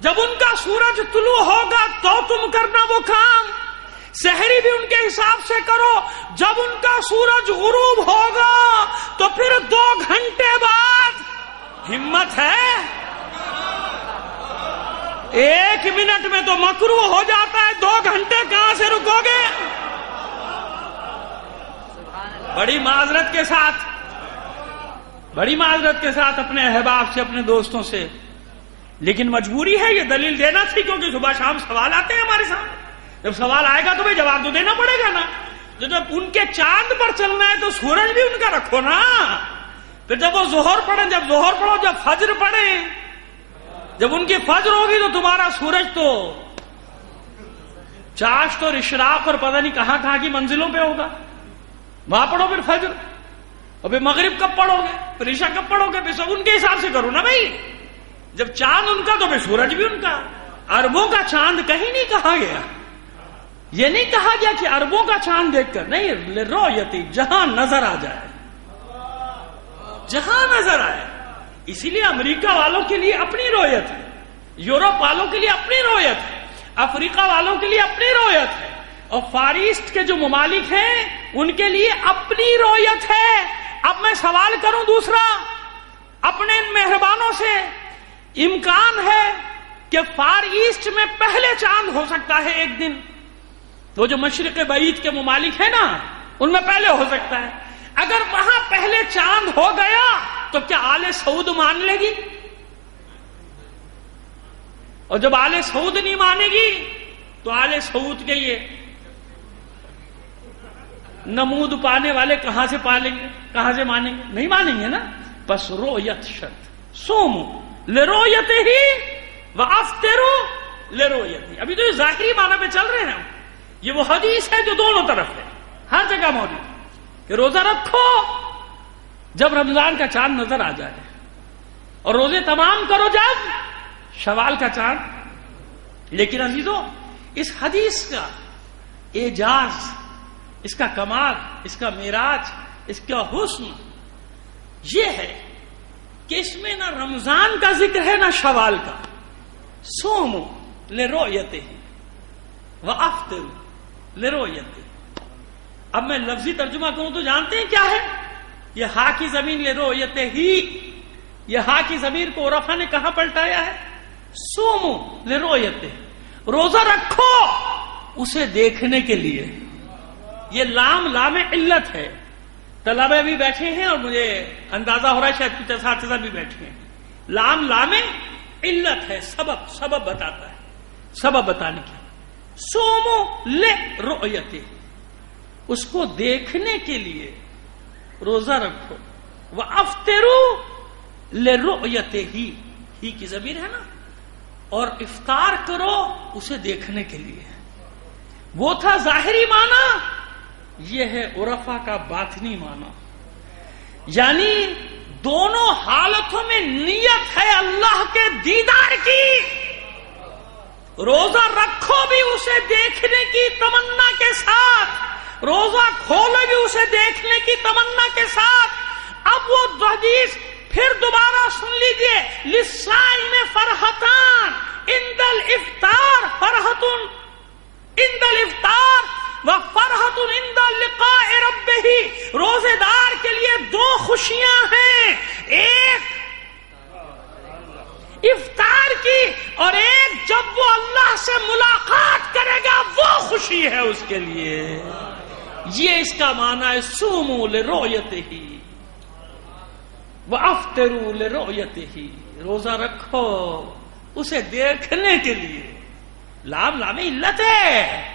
جب ان کا سورج طلوع ہوگا تو تم کرنا وہ کام. سحری بھی ان کے حساب سے کرو. جب ان کا سورج غروب ہوگا تو پھر 2 گھنٹے بعد. ہمت ہے؟ 1 منٹ میں تو مکروہ ہو جاتا ہے، 2 گھنٹے کہاں سے رکو گے؟ بڑی معذرت کے ساتھ اپنے احباب سے، اپنے دوستوں سے، لیکن مجبوری ہے، یہ دلیل دینا تھی، کیونکہ صبح شام سوال آتے ہیں ہمارے سامنے. جب سوال آئے گا تو بھائی جواب تو دینا پڑے گا نا. تو جب ان کے چاند پر چلنا ہے تو سورج بھی ان کا رکھو نا. پھر جب وہ ظہر پڑھیں، جب ظہر پڑھو، جب فجر پڑھیں، جب ان کی فجر ہوگی تو تمہارا سورج تو چاشت اور اشراق اور پتہ نہیں کہاں کہاں کی منزلوں پہ ہوگا. وہاں پڑھو پھر فجر، اور پھر مغرب کب پڑھو گے، پھر عشاء کب پڑھو گے، پھر سب ان کے حساب سے کرو نا بھائی. جب چاند ان کا تو پھر سورج بھی ان کا. عربوں کا چاند کہیں نہیں کہا گیا. یہ نہیں کہا گیا کہ عربوں کا چاند دیکھ کر، نہیں، لرؤیتی، جہاں نظر آ جائے، جہاں نظر آئے. اسی لیے امریکہ والوں کے لیے اپنی رؤیت ہے، یورپ والوں کے لیے اپنی رؤیت ہے، افریقہ والوں کے لیے اپنی رؤیت ہے، اور فار ایسٹ کے جو ممالک ہیں ان کے لیے اپنی رؤیت ہے. اب میں سوال کروں دوسرا اپنے ان مہربانوں سے، امکان ہے کہ فار ایسٹ میں پہلے چاند ہو سکتا ہے ایک دن؟ تو جو مشرق بعید کے ممالک ہیں نا ان میں پہلے ہو سکتا ہے. اگر وہاں پہلے چاند ہو گیا تو کیا آل سعود مان لے گی؟ اور جب آل سعود نہیں مانے گی تو آل سعود کے یہ نمود پانے والے کہاں سے پالیں گے، کہاں سے مانیں گے؟ نہیں مانیں گے نا. بس رؤیت شرط. سومو لرؤیتہ وافطروا لرؤیتہ. ابھی تو یہ ظاہری معنی پہ چل رہے ہیں. یہ وہ حدیث ہے جو دونوں طرف ہے، ہر جگہ موجود کہ روزہ رکھو جب رمضان کا چاند نظر آ جائے، اور روزے تمام کرو جب شوال کا چاند. لیکن عزیزو، اس حدیث کا اعجاز، اس کا کمال، اس کا معراج، اس کا حسن یہ ہے کہ اس میں نہ رمضان کا ذکر ہے نہ شوال کا. صوموا لرؤیتہ وافطروا لرؤیتہ. اب میں لفظی ترجمہ کروں تو جانتے ہیں کیا ہے؟ یہ ہا کی زمین لرؤیتہ ہی، یہ ہا کی ضمیر کو عرفا نے کہاں پلٹایا ہے؟ صوموا لرؤیتہ. روزہ رکھو اسے دیکھنے کے لیے. یہ لام علت ہے. طلبہ بھی بیٹھے ہیں اور مجھے اندازہ ہو رہا ہے شاید کچھ اساتذہ بھی بیٹھے ہیں. لام علت ہے، سبب بتاتا ہے، سبب بتانے کی. صوموا لرؤیتہ، اس کو دیکھنے کے لیے روزہ رکھو. وافطروا لرؤیتہ ہی کی ضمیر ہے نا، اور افطار کرو اسے دیکھنے کے لیے. وہ تھا ظاہری معنی، یہ ہے عرفا کا باطنی معنی. یعنی دونوں حالتوں میں نیت ہے اللہ کے دیدار کی. روزہ رکھو بھی اسے دیکھنے کی تمنا کے ساتھ، روزہ کھولو بھی اسے دیکھنے کی تمنا کے ساتھ. اب وہ حدیث پھر دوبارہ سن لیجئے. للصائم فرحتان عند الافطار، فرحت عند الافطار وفرحت عند لقاء ربہ. روزے دار کے لیے 2 خوشیاں ہیں، ایک افطار کی اور ایک جب وہ اللہ سے ملاقات کرے گا وہ خوشی ہے اس کے لیے. یہ اس کا معنی ہے صوموا لرؤیتہ وافطروا لرؤیتہ. روزہ رکھو اسے دیکھنے کے لیے. لام علت ہے،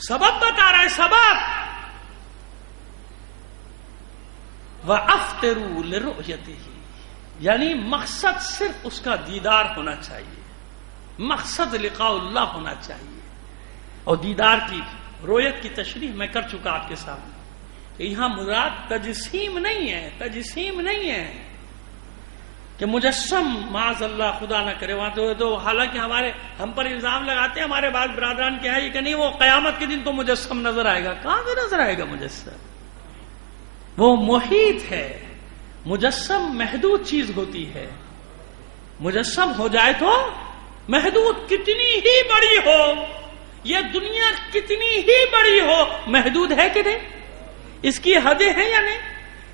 سبب بتا رہا ہے، سبب. وافطروا لرؤیتہ یعنی مقصد صرف اس کا دیدار ہونا چاہیے، مقصد لقاء اللہ ہونا چاہیے. اور دیدار کی رؤیت کی تشریح میں کر چکا آپ کے سامنے کہ یہاں مراد تجسیم نہیں ہے، تجسیم نہیں ہے کہ مجسم معاذ اللہ خدا نہ کرے وہاں تو حالانکہ ہم پر الزام لگاتے ہیں ہمارے بعض برادران کے ہیں یہ کہ نہیں وہ قیامت کے دن تو مجسم نظر آئے گا. کہاں سے نظر آئے گا مجسم؟ وہ محیط ہے. مجسم محدود چیز ہوتی ہے. مجسم ہو جائے تو محدود، کتنی ہی بڑی ہو، یہ دنیا کتنی ہی بڑی ہو، محدود ہے کہ نہیں؟ اس کی حدیں ہیں یا نہیں؟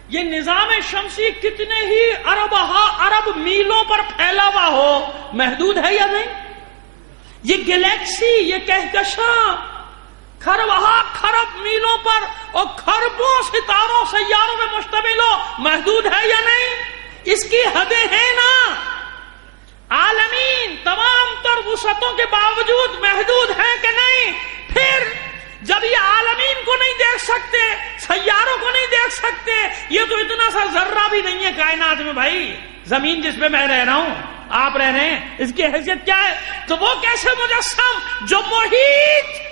یہ نظام شمسی کتنے ہی ارب میلوں پر پھیلا ہوا ہو، محدود ہے یا نہیں؟ یہ گلیکسی، یہ کہکشاں خرب میلوں پر اور خربوں ستاروں سیاروں میں مشتمل ہو، محدود ہے یا نہیں؟ اس کی حدیں ہیں نا. عالمین تمام تر وسعتوں کے باوجود محدود ہیں کہ نہیں؟ پھر جب یہ عالمین کو نہیں دیکھ سکتے، سیاروں کو نہیں دیکھ سکتے، یہ تو اتنا سا ذرہ بھی نہیں ہے کائنات میں بھائی. زمین جس پہ میں رہ رہا ہوں، آپ رہ رہے ہیں، اس کی حیثیت کیا ہے؟ تو وہ کیسے مجسم جو محیط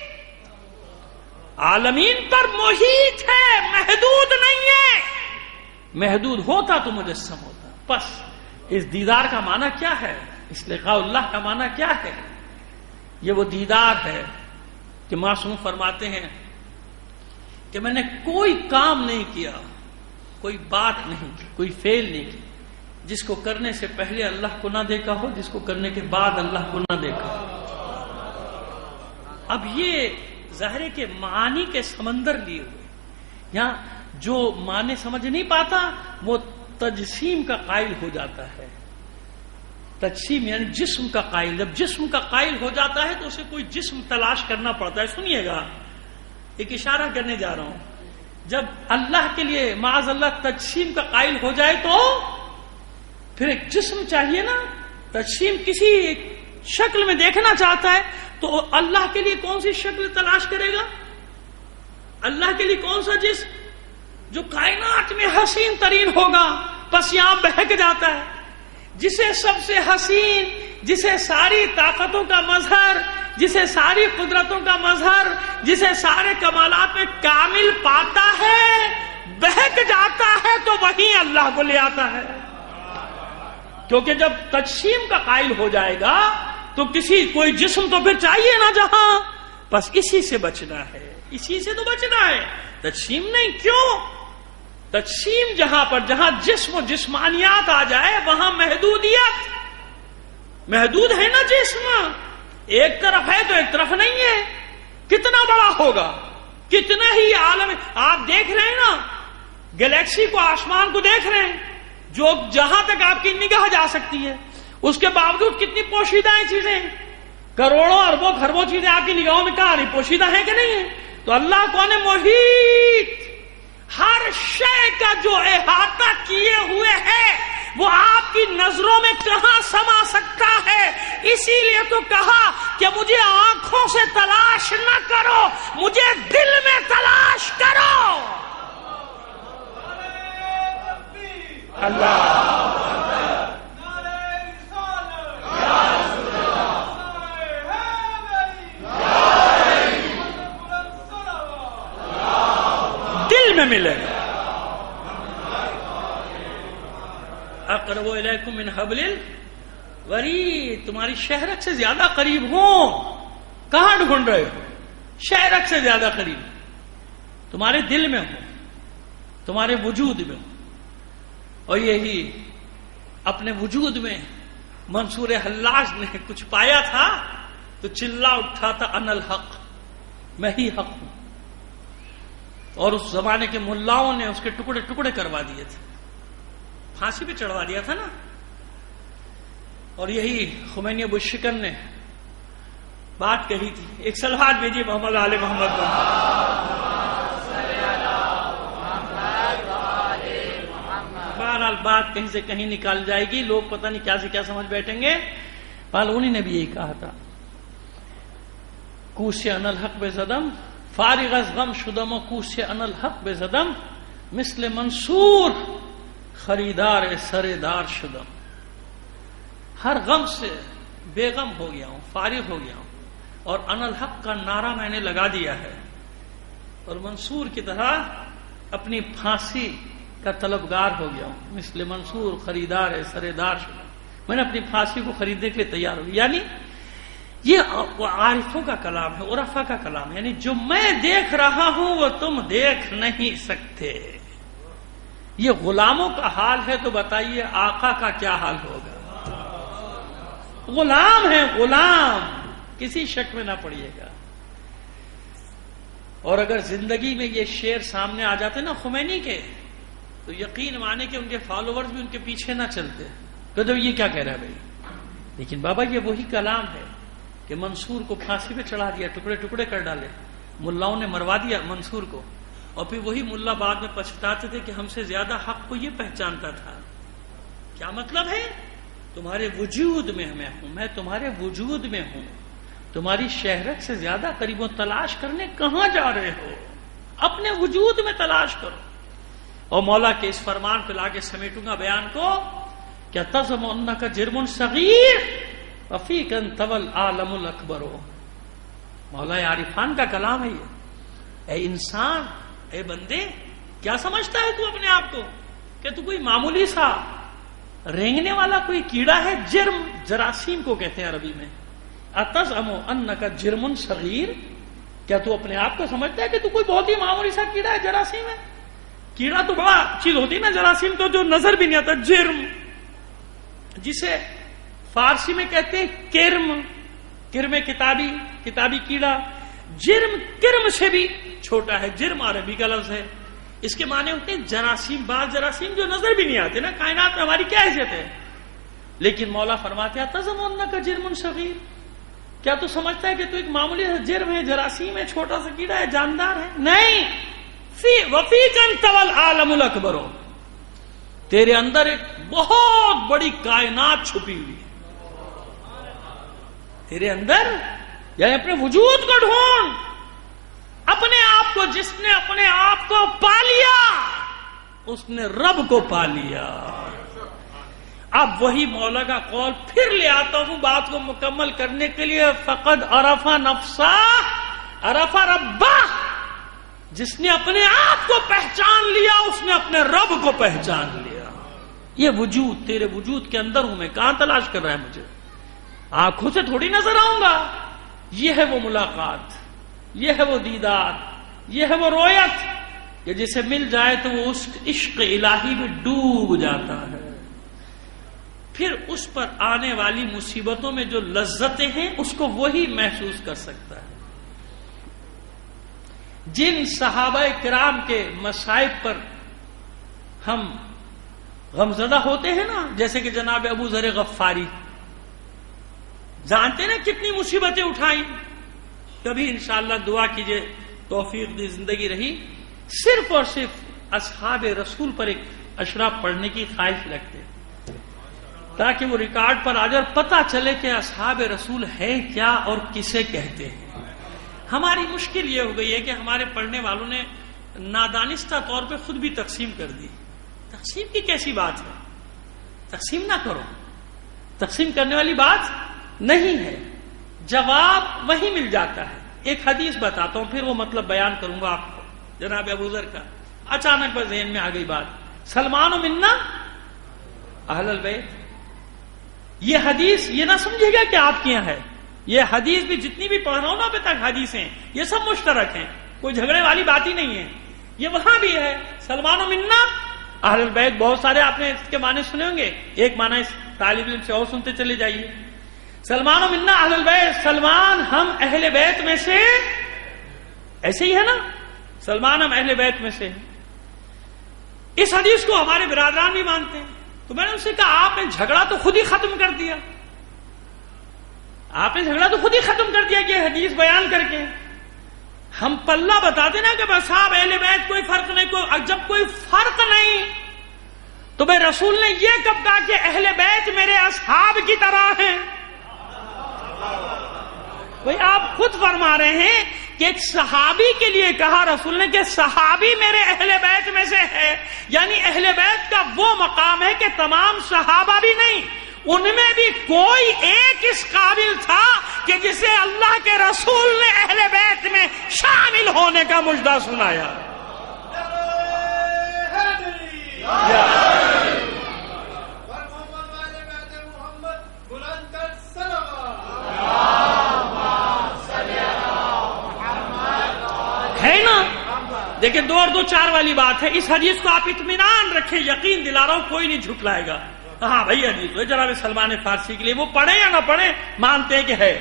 عالمین پر محیط ہے، محدود نہیں ہے. محدود ہوتا تو مجسم ہوتا. بس اس دیدار کا معنی کیا ہے؟ اس لقاء اللہ کا معنی کیا ہے؟ یہ وہ دیدار ہے کہ معصوم فرماتے ہیں کہ میں نے کوئی کام نہیں کیا، کوئی بات نہیں کی، کوئی فعل نہیں کی جس کو کرنے سے پہلے اللہ کو نہ دیکھا ہو، جس کو کرنے کے بعد اللہ کو نہ دیکھا ہو. اب یہ ظاہر کے معانی کے سمندر لیے ہوئے، یہاں جو معنی سمجھ نہیں پاتا وہ تجسیم کا قائل ہو جاتا ہے. تجسیم یعنی جسم کا قائل. جب جسم کا قائل ہو جاتا ہے تو اسے کوئی جسم تلاش کرنا پڑتا ہے. سنیے گا، ایک اشارہ کرنے جا رہا ہوں. جب اللہ کے لیے معاذ اللہ تجسیم کا قائل ہو جائے تو پھر ایک جسم چاہیے نا. تجسیم کسی شکل میں دیکھنا چاہتا ہے تو اللہ کے لیے کون سی شکل تلاش کرے گا؟ اللہ کے لیے کون سا جسم جو کائنات میں حسین ترین ہوگا؟ بس یہاں بہک جاتا ہے. جسے سب سے حسین، جسے ساری طاقتوں کا مظہر، جسے ساری قدرتوں کا مظہر، جسے سارے کمالات میں کامل پاتا ہے، بہک جاتا ہے تو وہیں اللہ کو لے آتا ہے. کیونکہ جب تجسیم کا قائل ہو جائے گا تو کوئی جسم تو پھر چاہیے نا جہاں. بس اسی سے بچنا ہے، اسی سے تو بچنا ہے، تجسیم نہیں. کیوں؟ تجسیم جہاں جسم و جسمانیات آ جائے وہاں محدودیت. محدود ہے نا جسم، ایک طرف ہے تو ایک طرف نہیں ہے. کتنا بڑا ہوگا، کتنا ہی عالم. آپ دیکھ رہے ہیں نا گلیکسی کو، آسمان کو دیکھ رہے ہیں، جو جہاں تک آپ کی نگاہ جا سکتی ہے. اس کے باوجود کتنی پوشیدہ ہیں چیزیں، کروڑوں اربوں خربوں چیزیں آپ کی نگاہوں میں کہاں رہی، پوشیدہ ہیں کہ نہیں ہے؟ تو اللہ کون ہے؟ محیط. ہر شے کا جو احاطہ کیے ہوئے ہے وہ آپ کی نظروں میں کہاں سما سکتا ہے؟ اسی لیے تو کہا کہ مجھے آنکھوں سے تلاش نہ کرو، مجھے دل میں تلاش کرو. اللہ میں ملے گا. اقرب الیکم من حبل الورید، تمہاری شہرت سے زیادہ قریب ہوں. کہاں ڈھونڈ رہے ہو؟ شہرت سے زیادہ قریب، تمہارے دل میں ہوں، تمہارے وجود میں ہوں. اور یہی اپنے وجود میں منصور حلاج نے کچھ پایا تھا تو چلا اٹھا تھا انا الحق، میں ہی حق ہوں. اور اس زمانے کے ملاؤں نے اس کے ٹکڑے ٹکڑے کروا دیے تھے، پھانسی پہ چڑھوا دیا تھا نا. اور یہی خمینی ابو شکن نے بات کہی تھی. ایک صلوات بھیجیے محمد آل محمد. بہرحال بات کہیں سے کہیں نکال جائے گی، لوگ پتہ نہیں کیا سے کیا سمجھ بیٹھیں گے. انہیں نے بھی یہی کہا تھا، کوش ان الحق بے زدم فارغ از غم شدم و کوش ان الحق بے زدم مثل منصور خریدار سردار شدم. ہر غم سے بے غم ہو گیا ہوں، فارغ ہو گیا ہوں، اور ان الحق کا نعرہ میں نے لگا دیا ہے، اور منصور کی طرح اپنی پھانسی کا طلبگار ہو گیا ہوں. مثل منصور خریدار سردار شدم، میں نے اپنی پھانسی کو خریدنے کے لیے تیار ہو. یعنی یہ عارفوں کا کلام ہے، عرفا کا کلام ہے. یعنی جو میں دیکھ رہا ہوں وہ تم دیکھ نہیں سکتے. یہ غلاموں کا حال ہے تو بتائیے آقا کا کیا حال ہوگا؟ غلام ہے، غلام، کسی شک میں نہ پڑیے گا۔ اور اگر زندگی میں یہ شعر سامنے آ جاتے نا خمینی کے، تو یقین مانے کہ ان کے فالوورز بھی ان کے پیچھے نہ چلتے، کہ یہ کیا کہہ رہا ہے بھائی۔ لیکن بابا یہ وہی کلام ہے کہ منصور کو پھانسی پہ چڑھا دیا، ٹکڑے ٹکڑے کر ڈالے، ملاؤں نے مروا دیا منصور کو، اور پھر وہی ملا بعد میں پچھتاتے تھے کہ ہم سے زیادہ حق کو یہ پہچانتا تھا۔ کیا مطلب ہے؟ تمہارے وجود میں میں ہوں، میں تمہارے وجود میں ہوں، تمہاری شہرت سے زیادہ قریب و تلاش کرنے کہاں جا رہے ہو؟ اپنے وجود میں تلاش کرو۔ اور مولا کے اس فرمان پہ لا کے سمیٹوں گا بیان کو، کیا تزم انک جرم صغیر وفیک طول عالم الاکبر۔ مولا عارفان کا کلام ہے یہ۔ اے انسان، اے بندے، کیا سمجھتا ہے تو اپنے آپ کو کہ تو کوئی معمولی سا رینگنے والا کوئی کیڑا ہے؟ جرم جراثیم کو کہتے ہیں عربی میں۔ اتزعم انک جرم صغیر، کیا تو اپنے آپ کو سمجھتا ہے کہ تو کوئی بہت ہی معمولی سا کیڑا ہے، جراثیم ہے؟ کیڑا تو بڑا چیز ہوتی ہے نا، جراثیم تو جو نظر بھی نہیں آتا۔ جرم جسے فارسی میں کہتے ہیں کرم، کرم کتابی، کتابی کیڑا۔ جرم کرم سے بھی چھوٹا ہے، جرم عربی کا لفظ ہے، اس کے معنی ہوتے ہیں جراثیم، بعض جراثیم جو نظر بھی نہیں آتے نا، کائنات میں ہماری کیا حیثیت ہے؟ لیکن مولا فرماتے ہیں تزم انک جرم صغیر، کیا تو سمجھتا ہے کہ تو ایک معمولی جرم ہے، جراثیم ہے، چھوٹا سا کیڑا ہے، جاندار ہے؟ نہیں، وفیک طول عالم الاکبر، تیرے اندر ایک بہت بڑی کائنات چھپی ہوئی ہے تیرے اندر، یعنی اپنے وجود کو ڈھونڈ، اپنے آپ کو، جس نے اپنے آپ کو پا لیا اس نے رب کو پا لیا۔ اب وہی مولا کا قول پھر لے آتا ہوں بات کو مکمل کرنے کے لیے، فقد عرف نفسہ عرف ربہ، جس نے اپنے آپ کو پہچان لیا اس نے اپنے رب کو پہچان لیا۔ یہ وجود، تیرے وجود کے اندر ہوں میں، کہاں تلاش کر رہا ہے مجھے؟ آنکھوں سے تھوڑی نظر آؤں گا۔ یہ ہے وہ ملاقات، یہ ہے وہ دیدار، یہ ہے وہ رویت کہ جسے مل جائے تو وہ اس عشق الہی میں ڈوب جاتا ہے۔ پھر اس پر آنے والی مصیبتوں میں جو لذتیں ہیں اس کو وہی محسوس کر سکتا ہے۔ جن صحابہ کرام کے مصائب پر ہم غمزدہ ہوتے ہیں نا، جیسے کہ جناب ابو ذر غفاری، جانتے نا کتنی مصیبتیں اٹھائیں۔ کبھی انشاءاللہ دعا کیجئے، توفیق دی زندگی رہی، صرف اور صرف اصحاب رسول پر ایک اشرا پڑھنے کی خواہش رکھتے تاکہ وہ ریکارڈ پر آ جائے اور پتہ چلے کہ اصحاب رسول ہے کیا اور کسے کہتے ہیں۔ ہماری مشکل یہ ہو گئی ہے کہ ہمارے پڑھنے والوں نے نادانستہ طور پہ خود بھی تقسیم کر دی۔ تقسیم کی کیسی بات ہے؟ تقسیم نہ کرو، تقسیم کرنے والی بات نہیں ہے، جواب وہی مل جاتا ہے۔ ایک حدیث بتاتا ہوں پھر وہ مطلب بیان کروں گا آپ کو، جناب ابو ذر کا اچانک پر ذہن میں آ گئی بات، سلمان منا اہل البیت۔ یہ حدیث یہ نہ سمجھے گا کہ آپ کے یہاں ہے، یہ حدیث بھی جتنی بھی پڑھ رہا ہوں نا ابھی تک حدیثیں، یہ سب مشترک ہیں، کوئی جھگڑے والی بات ہی نہیں ہے۔ یہ وہاں بھی ہے سلمان منا اہل البیت، بہت سارے آپ نے اس کے معنی سنے ہوں گے، ایک معنی اس طالب علم سے اور سنتے چلے جائیے۔ سلمان منا اہل البیت، سلمان ہم اہل بیت میں سے، ایسے ہی ہے نا، سلمان ہم اہل بیت میں سے۔ اس حدیث کو ہمارے برادران بھی مانتے ہیں۔ تو میں نے ان سے کہا آپ نے جھگڑا تو خود ہی ختم کر دیا، آپ نے جھگڑا تو خود ہی ختم کر دیا کہ حدیث بیان کر کے ہم پلہ بتاتے نا کہ بس صاحب اہل بیت کوئی فرق نہیں، کوئی جب کوئی فرق نہیں تو بھائی رسول نے یہ کب کہا کہ اہل بیت میرے اصحاب کی طرح ہیں؟ بھائی آپ خود فرما رہے ہیں کہ ایک صحابی کے لیے کہا رسول نے کہ صحابی میرے اہل بیت میں سے ہے، یعنی اہل بیت کا وہ مقام ہے کہ تمام صحابہ بھی نہیں، ان میں بھی کوئی ایک اس قابل تھا کہ جسے اللہ کے رسول نے اہل بیت میں شامل ہونے کا مژدہ سنایا۔ ہے نا، لیکن 2 اور 2 4 والی بات ہے. اس حدیث کو آپ اطمینان رکھیں, یقین دلا رہا ہوں کوئی نہیں جھٹلائے گا. ہاں بھائی حدیث ہے جناب سلمان فارسی کے لیے, وہ پڑھے یا نہ پڑھے مانتے ہیں کہ ہے,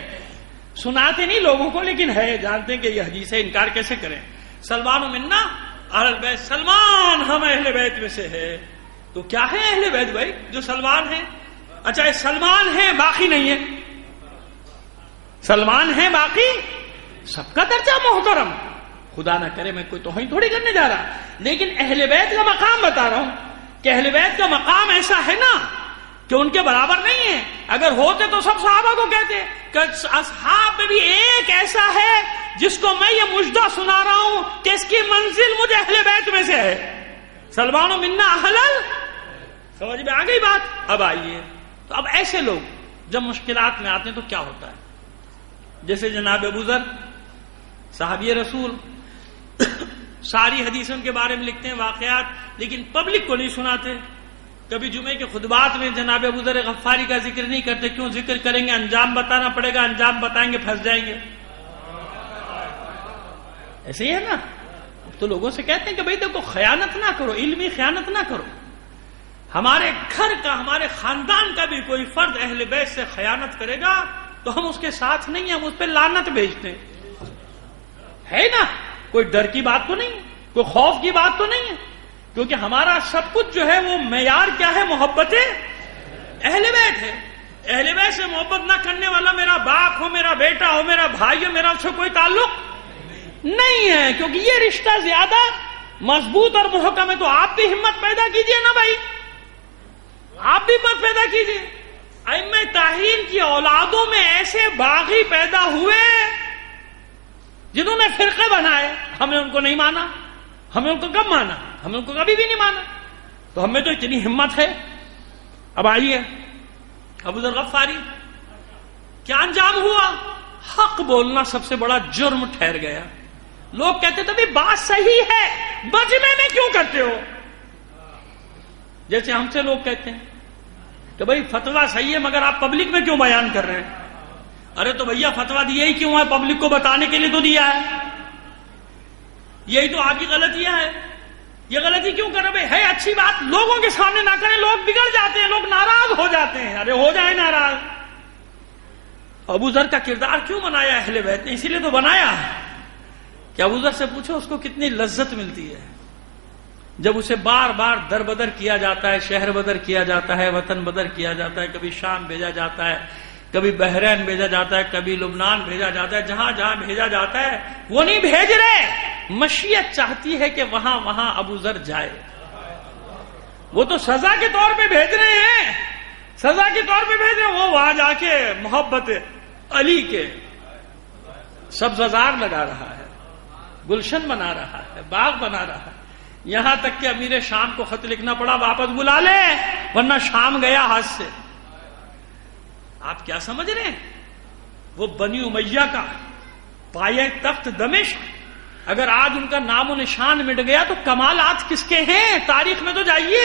سناتے نہیں لوگوں کو لیکن ہے, جانتے ہیں کہ یہ حدیث ہے, انکار کیسے کریں. سلمان منا اہل بیت, سلمان ہم اہل بیت میں سے ہے. تو کیا ہے اہل بیت بھائی جو سلمان ہے؟ اچھا یہ سلمان ہے باقی نہیں ہے, سلمان ہے باقی سب کا درجہ محترم, خدا نہ کرے میں کوئی توہین تھوڑی کرنے جا رہا, لیکن اہل بیت کا مقام بتا رہا ہوں کہ اہل بیت کا مقام ایسا ہے نا کہ ان کے برابر نہیں ہے. اگر ہوتے تو سب صحابہ کو کہتے کہ اصحاب میں بھی ایک ایسا ہے جس کو میں یہ مجدہ سنا رہا ہوں کہ اس کی منزل مجھے اہل بیت میں سے ہے. سلمان منا اہل, سمجھ میں آ گئی بات. اب آئیے, تو اب ایسے لوگ جب مشکلات میں آتے ہیں تو کیا ہوتا ہے؟ جیسے جناب ابو ذر صحابی رسول, ساری حدیثوں کے بارے میں لکھتے ہیں واقعات, لیکن پبلک کو نہیں سناتے. کبھی جمعے کے خطبات میں جناب ابو ذر غفاری کا ذکر نہیں کرتے. کیوں ذکر کریں گے؟ انجام بتانا پڑے گا, انجام بتائیں گے پھنس جائیں گے. ایسے ہی ہے نا. اب تو لوگوں سے کہتے ہیں کہ بھائی دیکھو خیانت نہ کرو, علمی خیانت نہ کرو. ہمارے گھر کا, ہمارے خاندان کا بھی کوئی فرد اہل بیت سے خیانت کرے گا تو ہم اس کے ساتھ نہیں ہیں, ہم اس پہ لعنت بھیجتے ہیں. ہے نا, کوئی ڈر کی بات تو نہیں, کوئی خوف کی بات تو نہیں ہے, کیونکہ ہمارا سب کچھ جو ہے وہ معیار کیا ہے؟ محبت اہل بیت ہے. اہل بیت سے محبت نہ کرنے والا میرا باپ ہو, میرا بیٹا ہو, میرا بھائی ہو, میرا اس سے کوئی تعلق نہیں ہے, کیونکہ یہ رشتہ زیادہ مضبوط اور محکم ہے. تو آپ بھی ہمت پیدا کیجئے نا بھائی, آپ بھی ہمت پیدا کیجئے. ائمہ طاہرین کی اولادوں میں ایسے باغی پیدا ہوئے جنہوں نے فرقے بنائے, ہمیں ان کو نہیں مانا. ہمیں ان کو کب مانا؟ ہمیں ان کو کبھی بھی نہیں مانا. تو ہمیں تو اتنی ہمت ہے. اب آئیے, ابو ذر غفاری کیا انجام ہوا؟ حق بولنا سب سے بڑا جرم ٹھہر گیا. لوگ کہتے تھے بھی بات صحیح ہے, بجنے میں کیوں کرتے ہو؟ جیسے ہم سے لوگ کہتے ہیں کہ بھائی فتویٰ صحیح ہے مگر آپ پبلک میں کیوں بیان کر رہے ہیں؟ ارے تو بھیا فتویٰ دیا ہی کیوں ہے؟ پبلک کو بتانے کے لیے تو دیا ہے. یہی تو آپ کی غلطیاں ہے. یہ غلطی کیوں کر رہے؟ ہے اچھی بات, لوگوں کے سامنے نہ کریں, لوگ بگڑ جاتے ہیں, لوگ ناراض ہو جاتے ہیں. ارے ہو جائے ناراض. ابو ذر کا کردار کیوں بنایا اہل بیت نے؟ اسی لیے تو بنایا کہ ابو ذر سے پوچھو اس کو کتنی لذت ملتی ہے جب اسے بار بار در بدر کیا جاتا ہے, شہر بدر کیا جاتا ہے, وطن بدر کیا جاتا ہے, کبھی شام بھیجا جاتا ہے, کبھی بحرین بھیجا جاتا ہے, کبھی لبنان بھیجا جاتا ہے. جہاں جہاں بھیجا جاتا ہے وہ نہیں بھیج رہے, مشیت چاہتی ہے کہ وہاں وہاں ابو ذر جائے. وہ تو سزا کے طور پہ بھیج رہے ہیں, سزا کے طور پہ بھیج رہے ہیں. وہ وہاں جا کے محبت علی کے سبززار لگا رہا ہے, گلشن بنا رہا ہے, باغ بنا رہا ہے. یہاں تک کہ امیر شام کو خط لکھنا پڑا واپس بلا لے ورنہ شام گیا ہاتھ سے. آپ کیا سمجھ رہے ہیں؟ وہ بنی امیہ کا پایہ تخت دمشق, اگر آج ان کا نام و نشان مٹ گیا تو کمالات کس کے ہیں؟ تاریخ میں تو جائیے.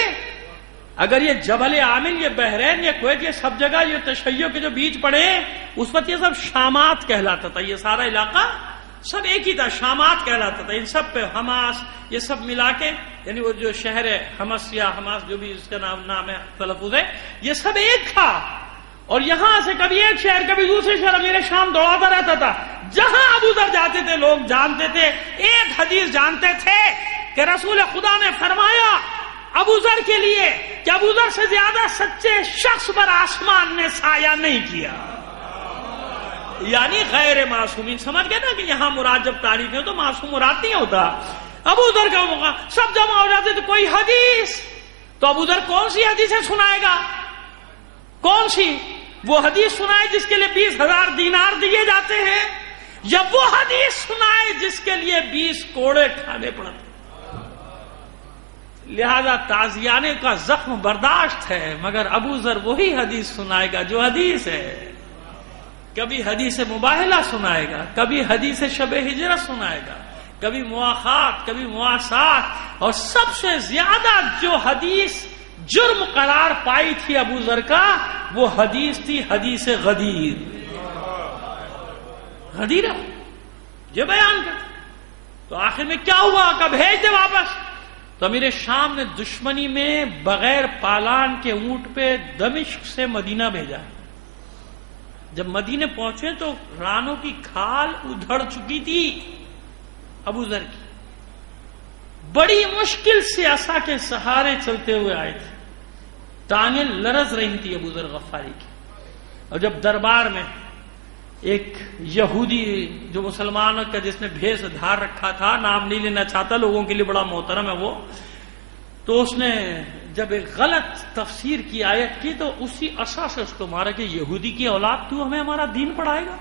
اگر یہ جبل عامل, یہ بحرین, یہ کویت, یہ سب جگہ یہ تشیع کے جو بیچ پڑے اس وقت یہ سب شامات کہلاتا تھا. یہ سارا علاقہ سب ایک ہی تھا, شامات کہلاتا تھا. ان سب پہ حماس یہ سب ملا کے, یعنی وہ جو شہر ہے حمص یا حماس جو بھی اس کا نام ہے تلفظ ہے, یہ سب ایک تھا. اور یہاں سے کبھی ایک شہر کبھی دوسرے شہر امیر شام دوڑاتا رہتا تھا. جہاں ابو ذر جاتے تھے لوگ جانتے تھے, ایک حدیث جانتے تھے کہ رسول خدا نے فرمایا ابو ذر کے لیے کہ ابو ذر سے زیادہ سچے شخص پر آسمان نے سایہ نہیں کیا. یعنی غیر معصومین. سمجھ گئے نا کہ یہاں مراد جب تعریف ہے تو معصوم مراد نہیں ہوتا. ابو ذر کا موقع سب جمع ہو جاتے تو کوئی حدیث, تو ابو ذر کون سی حدیثیں سنائے گا؟ کون سی؟ وہ حدیث سنائے جس کے لیے 20,000 دینار دیے جاتے ہیں, یا وہ حدیث سنائے جس کے لیے 20 کوڑے کھانے پڑتے؟ لہذا تازیانے کا زخم برداشت ہے, مگر ابو ذر وہی حدیث سنائے گا جو حدیث ہے. کبھی حدیث مباہلہ سنائے گا, کبھی حدیث شب ہجرت سنائے گا, کبھی مواخات, کبھی مواسات, اور سب سے زیادہ جو حدیث جرم قرار پائی تھی ابو ذر کا وہ حدیث تھی حدیث غدیر. غدیر یہ بیان کرتے تو آخر میں کیا ہوا کہ بھیج دے واپس. تو امیر شام نے دشمنی میں بغیر پالان کے اونٹ پہ دمشق سے مدینہ بھیجا. جب مدینے پہنچے تو رانوں کی کھال ادھڑ چکی تھی ابو ذر کی. بڑی مشکل سے عصا کے سہارے چلتے ہوئے آئے تھے. ٹانگیں لرز رہی تھی ابو ذر غفاری کی. اور جب دربار میں ایک یہودی جو مسلمانوں کا جس نے بھیس دھار رکھا تھا، نام نہیں لینا چاہتا، لوگوں کے لیے بڑا محترم ہے وہ، تو اس نے جب ایک غلط تفسیر کی آیت کی تو اسی عصا سے اس کو مارا کہ یہودی کی اولاد تو ہمیں ہمارا دین پڑھائے گا.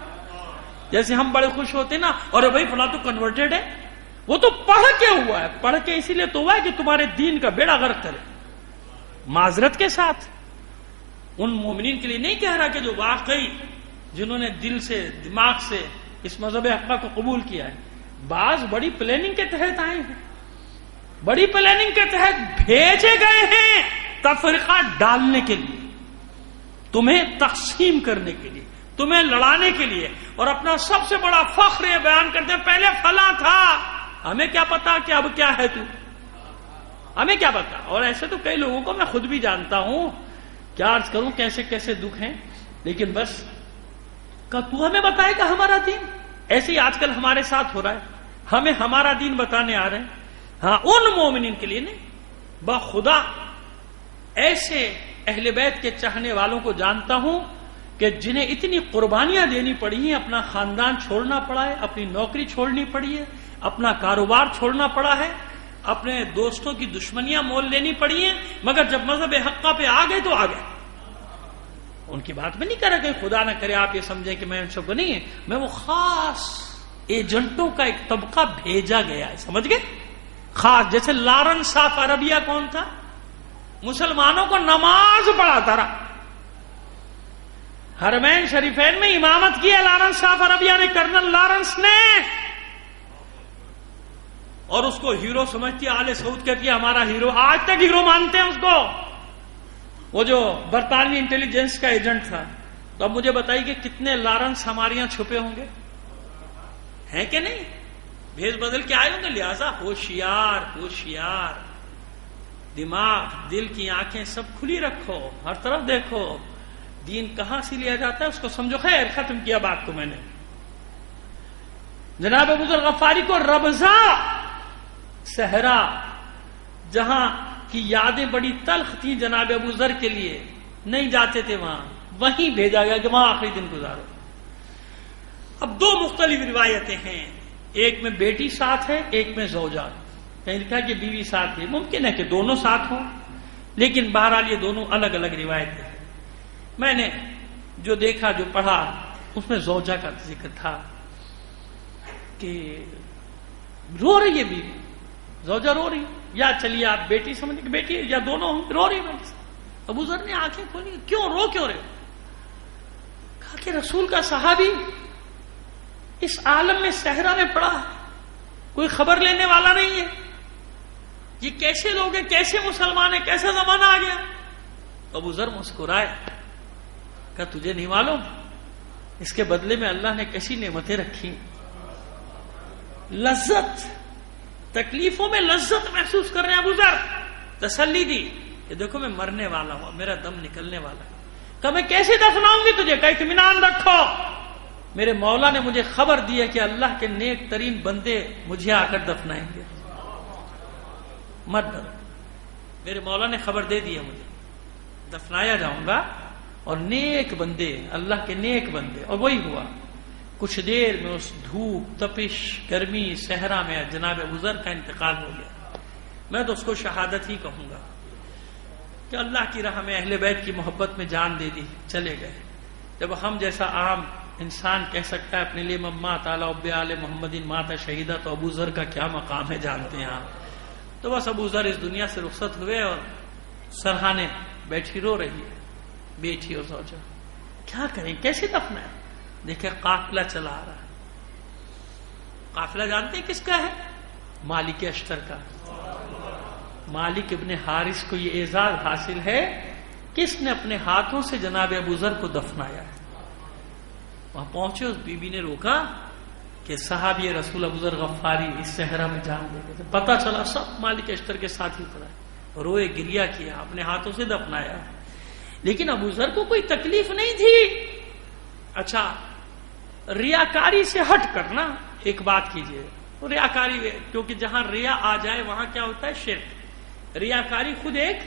جیسے ہم بڑے خوش ہوتے نا، اور بھائی فلاں تو کنورٹڈ ہے، وہ تو پڑھ کے ہوا ہے، پڑھ کے اسی لیے تو ہوا ہے کہ تمہارے دین کا بیڑا غرق کرے. معذرت کے ساتھ ان مومنین کے لیے نہیں کہہ رہا کہ جو واقعی جنہوں نے دل سے دماغ سے اس مذہب حقہ کو قبول کیا ہے، بعض بڑی پلاننگ کے تحت آئے ہیں، بڑی پلاننگ کے تحت بھیجے گئے ہیں تفرقہ ڈالنے کے لیے، تمہیں تقسیم کرنے کے لیے، تمہیں لڑانے کے لیے. اور اپنا سب سے بڑا فخر یہ بیان کرتے ہیں پہلے فلاں تھا، ہمیں کیا پتا کہ اب کیا ہے تو، ہمیں کیا پتا. اور ایسے تو کئی لوگوں کو میں خود بھی جانتا ہوں، کیا عرض کروں کیسے کیسے دکھ ہیں، لیکن بس کہ تو ہمیں بتائے گا ہمارا دین. ایسے ہی آج کل ہمارے ساتھ ہو رہا ہے، ہمیں ہمارا دین بتانے آ رہے ہیں. ہاں ان مومنین کے لیے نہیں، بخدا ایسے اہل بیت کے چاہنے والوں کو جانتا ہوں کہ جنہیں اتنی قربانیاں دینی پڑی ہیں، اپنا خاندان چھوڑنا پڑا ہے، اپنی نوکری چھوڑنی پڑی ہے، اپنا کاروبار چھوڑنا پڑا ہے، اپنے دوستوں کی دشمنیاں مول لینی پڑی ہیں، مگر جب مذہب حقہ پہ آ گئے تو آ گئے. ان کی بات میں نہیں کر رہا کہ خدا نہ کرے آپ یہ سمجھیں کہ میں ان سب کو نہیں ہے، میں وہ خاص ایجنٹوں کا ایک طبقہ بھیجا گیا ہے، سمجھ گئے، خاص. جیسے لارنس صاف عربیہ کون تھا؟ مسلمانوں کو نماز پڑھاتا رہا، حرمین شریفین میں امامت کی ہے لارنس صاف عربیہ نے، کرنل لارنس نے، اور اس کو ہیرو سمجھتی ہے. آل سعود کہتی ہے ہمارا ہیرو، آج تک ہیرو مانتے ہیں اس کو. وہ جو برطانوی انٹیلیجنس کا ایجنٹ تھا. تو اب مجھے بتائیے کہ کتنے لارنس ہمارے یہاں چھپے ہوں گے، ہیں کہ نہیں؟ بھیس بدل کے آئے ہوں گے. لہذا ہوشیار ہوشیار، دماغ دل کی آنکھیں سب کھلی رکھو، ہر طرف دیکھو، دین کہاں سے لیا جاتا ہے اس کو سمجھو. خیر ختم کیا بات کو میں نے. جناب ابو ذر غفاری کو ربضہ صحرا، جہاں کی یادیں بڑی تلخ تھیں جناب ابو ذر کے لیے، نہیں جاتے تھے وہاں، وہیں بھیجا گیا کہ وہاں آخری دن گزارو. اب دو مختلف روایتیں ہیں، ایک میں بیٹی ساتھ ہے، ایک میں زوجہ. کہیں لکھا کہ بیوی ساتھ ہے، ممکن ہے کہ دونوں ساتھ ہوں، لیکن بہرحال یہ دونوں الگ الگ روایتیں ہیں. میں نے جو دیکھا جو پڑھا اس میں زوجہ کا ذکر تھا کہ رو رہی ہے بیوی، زوجہ رو رہی ہے، یا چلیے آپ بیٹی سمجھ کہ بیٹی یا دونوں رو رہی ہے. ابو ذر نے آنکھیں کھولی، کیوں رو کیوں رہے؟ کہا کہ رسول کا صحابی اس عالم میں صحرا میں پڑا ہے، کوئی خبر لینے والا نہیں ہے، یہ کیسے لوگ ہیں، کیسے مسلمان ہیں، کیسا زمانہ آ گیا. ابو ذر مسکرائے، کہا تجھے نہیں معلوم اس کے بدلے میں اللہ نے کیسی نعمتیں رکھی، لذت، تکلیفوں میں لذت محسوس کر رہے ہیں. ابو ذر تسلی دی کہ دیکھو میں مرنے والا ہوں، میرا دم نکلنے والا ہے. کہا میں کیسے دفناؤں گی تجھے؟ کہا اطمینان رکھو، میرے مولا نے مجھے خبر دی ہے کہ اللہ کے نیک ترین بندے مجھے آ کر دفنائیں گے، مت ڈرو. میرے مولا نے خبر دے دی ہے، مجھے دفنایا جاؤں گا، اور نیک بندے، اللہ کے نیک بندے. اور وہی ہوا. کچھ دیر میں اس دھوپ، تپش، گرمی، صحرا میں جناب ابو ذر کا انتقال ہو گیا. میں تو اس کو شہادت ہی کہوں گا کہ اللہ کی راہ میں اہل بیت کی محبت میں جان دے دی، چلے گئے. جب ہم جیسا عام انسان کہہ سکتا ہے اپنے لیے مما تعالی اب آل محمد مات شہیدہ، تو ابو ذر کا کیا مقام ہے جانتے ہیں آپ. تو بس ابو ذر اس دنیا سے رخصت ہوئے اور سرہانے بیٹھی رو رہی ہے، بیٹھی اور زوجہ. کیا کریں، کیسے دفنا ہے؟ دیکھیں قافلہ چلا آ رہا ہے. قافلہ جانتے ہیں کس کا ہے؟ مالک اشتر کا. مالک ابن حارث کو یہ اعزاز حاصل ہے کس نے اپنے ہاتھوں سے جناب ابو ذر کو دفنایا ہے. وہاں پہنچے، اس بی بی نے روکا کہ صحابی رسول ابو ذر غفاری اس صحرا میں جان دے گئے. پتا چلا سب مالک اشتر کے ساتھ ہی پڑا, روئے, گریا کیا, اپنے ہاتھوں سے دفنایا. لیکن ابو ذر کو کوئی تکلیف نہیں تھی. اچھا, ریاکاری سے ہٹ کرنا ایک بات کیجئے. ریاکاری, کیونکہ جہاں ریا آ جائے وہاں کیا ہوتا ہے؟ شرک. ریاکاری خود ایک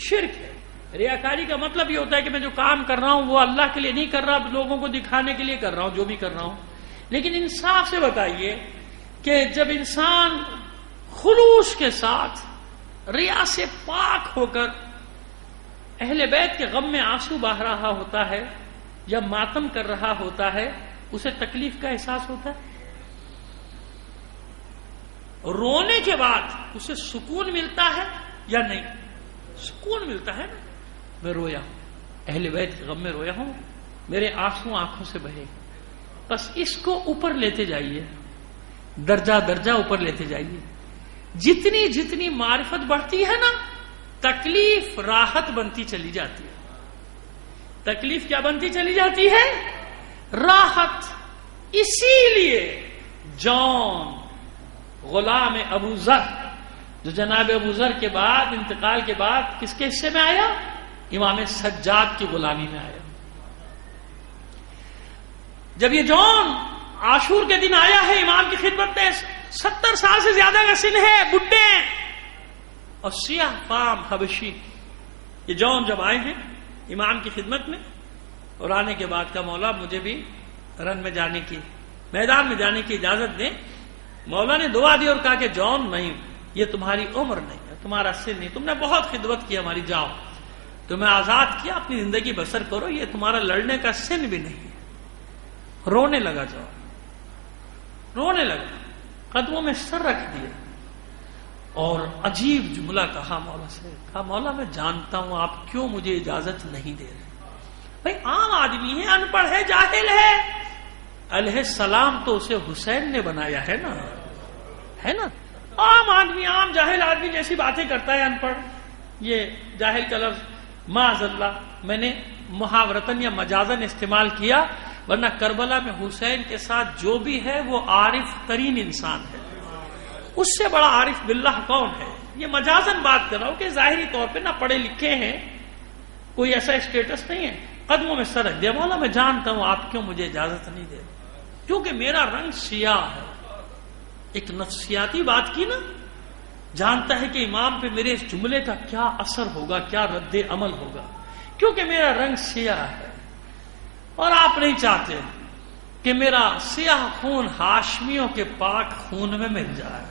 شرک ہے. ریاکاری کا مطلب یہ ہوتا ہے کہ میں جو کام کر رہا ہوں وہ اللہ کے لیے نہیں کر رہا, لوگوں کو دکھانے کے لیے کر رہا ہوں جو بھی کر رہا ہوں. لیکن انصاف سے بتائیے کہ جب انسان خلوص کے ساتھ ریا سے پاک ہو کر اہل بیت کے غم میں آنسو بہا رہا ہوتا ہے یا ماتم کر رہا ہوتا ہے, اسے تکلیف کا احساس ہوتا ہے. رونے کے بعد اسے سکون ملتا ہے یا نہیں؟ سکون ملتا ہے نا. میں رویا ہوں, اہل بیت کے غم میں رویا ہوں, میرے آنسو آنکھوں سے بہے. بس اس کو اوپر لیتے جائیے, درجہ درجہ اوپر لیتے جائیے. جتنی جتنی معرفت بڑھتی ہے نا, تکلیف راحت بنتی چلی جاتی ہے. تکلیف کیا بنتی چلی جاتی ہے؟ راحت. اسی لیے جون غلام ابو ذر, جو جناب ابو ذر کے بعد, انتقال کے بعد کس کے حصے میں آیا؟ امام سجاد کی غلامی میں آیا. جب یہ جون عاشور کے دن آیا ہے امام کی خدمت میں, 70 سال سے زیادہ کا سن ہے, بڈھے اور سیاہ فام حبشی. یہ جون جب آئے ہیں امام کی خدمت میں, اور آنے کے بعد کا مولا مجھے بھی رن میں جانے کی, میدان میں جانے کی اجازت دیں. مولا نے دعا دی اور کہا کہ جون نہیں, یہ تمہاری عمر نہیں ہے, تمہارا سن نہیں, تم نے بہت خدمت کی ہماری, جاؤ تمہیں آزاد کیا, اپنی زندگی بسر کرو, یہ تمہارا لڑنے کا سن بھی نہیں ہے. رونے لگا جون, رونے لگا, قدموں میں سر رکھ دیا اور عجیب جملہ کہا مولا سے. کہا مولا میں جانتا ہوں آپ کیوں مجھے اجازت نہیں دے رہے. بھائی عام آدمی ہے, ان پڑھ ہے, جاہل ہے. علیہ السلام تو اسے حسین نے بنایا ہے نا, ہے نا. عام آدمی, عام جاہل آدمی جیسی باتیں کرتا ہے, ان پڑھ. یہ جاہل کا لفظ معاذ اللہ میں نے محاورتن یا مجازن استعمال کیا, ورنہ کربلا میں حسین کے ساتھ جو بھی ہے وہ عارف ترین انسان ہے. اس سے بڑا عارف باللہ کون ہے؟ یہ مجازن بات کر رہا ہوں کہ ظاہری طور پہ نہ پڑھے لکھے ہیں, کوئی ایسا اسٹیٹس نہیں ہے. قدموں میں سر رکھ دیا, مولا میں جانتا ہوں آپ کیوں مجھے اجازت نہیں دے, کیونکہ میرا رنگ سیاہ ہے. ایک نفسیاتی بات کی نا, جانتا ہے کہ امام پہ میرے اس جملے کا کیا اثر ہوگا, کیا رد عمل ہوگا, کیونکہ میرا رنگ سیاہ ہے. اور آپ نہیں چاہتے کہ میرا سیاہ خون ہاشمیوں کے پاک خون میں مل جائے.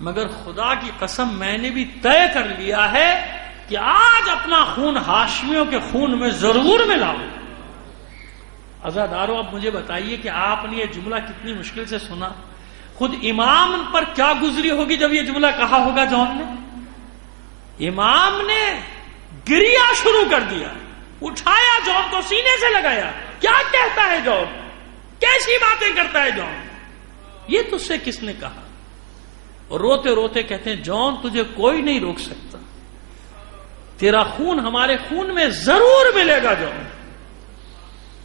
مگر خدا کی قسم میں نے بھی طے کر لیا ہے کہ آج اپنا خون ہاشمیوں کے خون میں ضرور ملاؤں. عزادارو, اب مجھے بتائیے کہ آپ نے یہ جملہ کتنی مشکل سے سنا. خود امام پر کیا گزری ہوگی جب یہ جملہ کہا ہوگا جون نے. امام نے گریا شروع کر دیا, اٹھایا جون کو, سینے سے لگایا. کیا کہتا ہے جون, کیسی باتیں کرتا ہے جون, یہ تجھ سے کس نے کہا؟ اور روتے روتے کہتے ہیں جون تجھے کوئی نہیں روک سکتا, تیرا خون ہمارے خون میں ضرور ملے گا جون,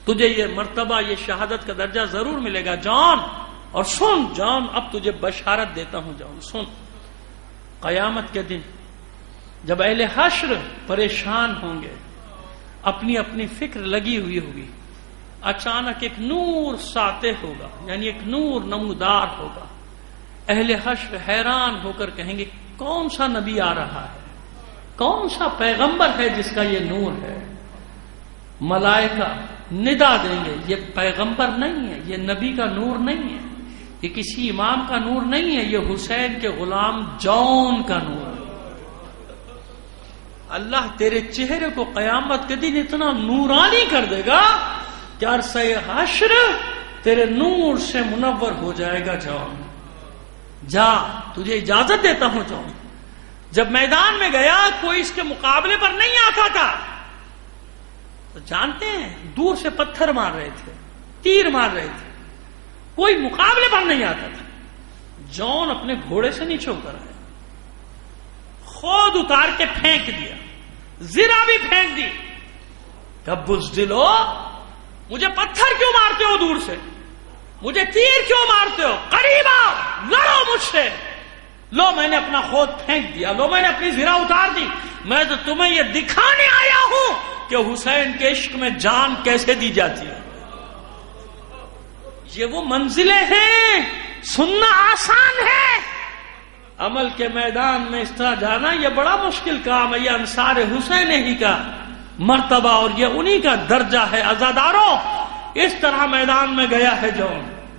تجھے یہ مرتبہ, یہ شہادت کا درجہ ضرور ملے گا جون. اور سن جون, اب تجھے بشارت دیتا ہوں جون, سن. قیامت کے دن جب اہل حشر پریشان ہوں گے, اپنی اپنی فکر لگی ہوئی ہوگی, اچانک ایک نور ساطع ہوگا, یعنی ایک نور نمودار ہوگا. اہل حشر حیران ہو کر کہیں گے کون سا نبی آ رہا ہے, کون سا پیغمبر ہے جس کا یہ نور ہے. ملائکہ ندا دیں گے یہ پیغمبر نہیں ہے, یہ نبی کا نور نہیں ہے, یہ کسی امام کا نور نہیں ہے, یہ حسین کے غلام جون کا نور ہے. اللہ تیرے چہرے کو قیامت کے دن اتنا نورانی کر دے گا کہ عرصہ حشر تیرے نور سے منور ہو جائے گا. جون جا, تجھے اجازت دیتا ہوں جون. جب میدان میں گیا کوئی اس کے مقابلے پر نہیں آتا تھا, تو جانتے ہیں دور سے پتھر مار رہے تھے, تیر مار رہے تھے, کوئی مقابلے پر نہیں آتا تھا. جون اپنے گھوڑے سے نیچے اتر آیا, خود اتار کے پھینک دیا, زرہ بھی پھینک دی. کب بزدلو, مجھے پتھر کیوں مارتے ہو دور سے؟ مجھے تیر کیوں مارتے ہو؟ قریب آؤ، لڑو مجھ سے۔ لو میں نے اپنا خود پھینک دیا، لو میں نے اپنی زرہ اتار دی۔ میں تو تمہیں یہ دکھانے آیا ہوں کہ حسین کے عشق میں جان کیسے دی جاتی ہے۔ یہ وہ منزلیں ہیں، سننا آسان ہے، عمل کے میدان میں اس طرح جانا یہ بڑا مشکل کام ہے۔ یہ انصار حسین ہی کا مرتبہ اور یہ انہی کا درجہ ہے۔ عزاداروں، اس طرح میدان میں گیا ہے جو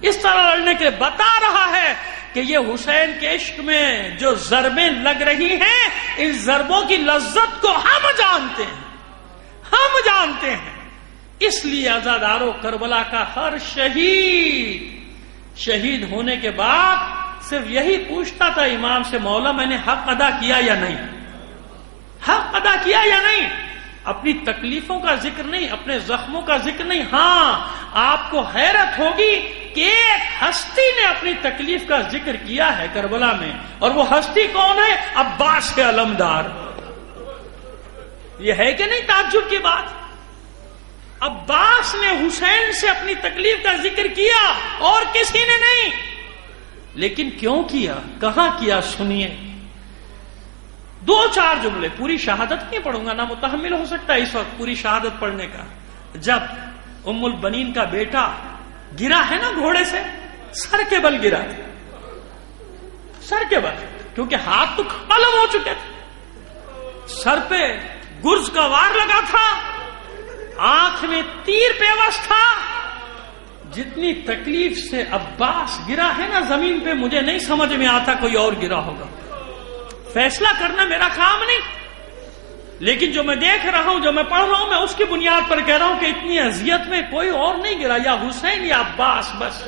اس طرح لڑنے کے بتا رہا ہے کہ یہ حسین کے عشق میں جو ضربیں لگ رہی ہیں، ان ضربوں کی لذت کو ہم جانتے ہیں، ہم جانتے ہیں۔ اس لیے عزاداروں، کربلا کا ہر شہید ہونے کے بعد صرف یہی پوچھتا تھا امام سے، مولا میں نے حق ادا کیا یا نہیں، حق ادا کیا یا نہیں۔ اپنی تکلیفوں کا ذکر نہیں، اپنے زخموں کا ذکر نہیں۔ ہاں، آپ کو حیرت ہوگی کہ ایک ہستی نے اپنی تکلیف کا ذکر کیا ہے کربلا میں، اور وہ ہستی کون ہے؟ عباس کے علمدار۔ یہ ہے کہ نہیں تعجب کی بات؟ عباس نے حسین سے اپنی تکلیف کا ذکر کیا اور کسی نے نہیں۔ لیکن کیوں کیا، کہاں کیا، سنیے۔ 2-4 جملے، پوری شہادت نہیں پڑھوں گا، نہ متحمل ہو سکتا اس وقت پوری شہادت پڑھنے کا۔ جب ام البنین کا بیٹا گرا ہے نا گھوڑے سے، سر کے بل گرا تھا، سر کے بل، کیونکہ ہاتھ تو قلم ہو چکے تھے، سر پہ گرز کا وار لگا تھا، آنکھ میں تیر پیوست تھا۔ جتنی تکلیف سے عباس گرا ہے نا زمین پہ، مجھے نہیں سمجھ میں آتا کوئی اور گرا ہوگا۔ فیصلہ کرنا میرا کام نہیں، لیکن جو میں دیکھ رہا ہوں، جو میں پڑھ رہا ہوں، میں اس کی بنیاد پر کہہ رہا ہوں کہ اتنی اذیت میں کوئی اور نہیں گرا، یا حسین یا عباس۔ بس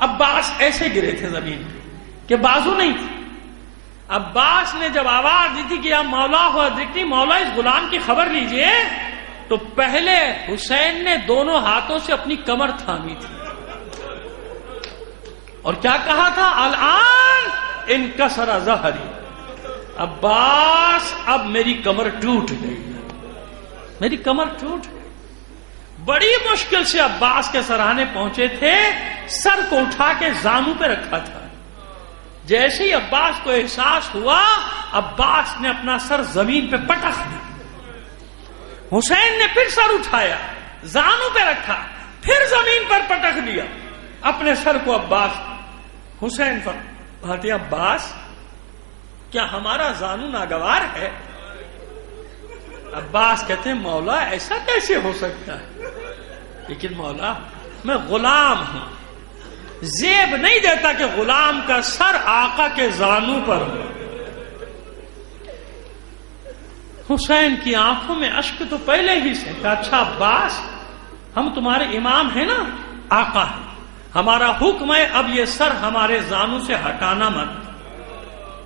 عباس ایسے گرے تھے زمین پہ کہ بازو نہیں تھی۔ عباس نے جب آواز دی تھی کہ یا مولا ہو ذکری، مولا اس غلام کی خبر لیجئے، تو پہلے حسین نے دونوں ہاتھوں سے اپنی کمر تھامی تھی اور کیا کہا تھا؟ الان انکسر ظہری، عباس اب میری کمر ٹوٹ گئی، میری کمر ٹوٹ گئی۔ بڑی مشکل سے عباس کے سرانے پہنچے تھے، سر کو اٹھا کے زانو پہ رکھا تھا۔ جیسے ہی عباس کو احساس ہوا، عباس نے اپنا سر زمین پہ پٹخ دیا۔ حسین نے پھر سر اٹھایا، زانو پہ رکھا، پھر زمین پر پٹخ دیا اپنے سر کو۔ عباس حسین پر بھاتے، عباس کیا ہمارا زانو ناگوار ہے؟ عباس کہتے ہیں مولا ایسا کیسے ہو سکتا ہے؟ لیکن مولا میں غلام ہوں، زیب نہیں دیتا کہ غلام کا سر آقا کے زانو پر ہو۔ حسین کی آنکھوں میں اشک تو پہلے ہی سے کہ اچھا عباس، ہم تمہارے امام ہیں نا، آقا ہے، ہمارا حکم ہے اب یہ سر ہمارے زانو سے ہٹانا مت۔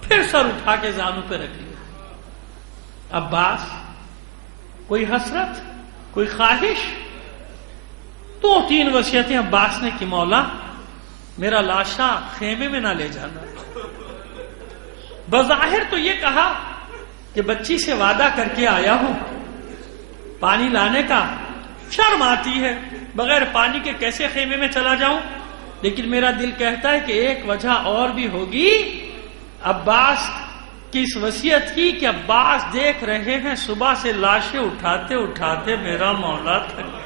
پھر سر اٹھا کے زانو پہ رکھ لیا۔ عباس کوئی حسرت، کوئی خواہش؟ 2-3 وصیتیں عباس نے کی، مولا میرا لاشا خیمے میں نہ لے جانا۔ بظاہر تو یہ کہا کہ بچی سے وعدہ کر کے آیا ہوں، پانی لانے کا، شرم آتی ہے، بغیر پانی کے کیسے خیمے میں چلا جاؤں؟ لیکن میرا دل کہتا ہے کہ ایک وجہ اور بھی ہوگی عباس کی اس وصیت کی کہ عباس دیکھ رہے ہیں صبح سے لاشیں اٹھاتے اٹھاتے میرا مولا تھک گیا۔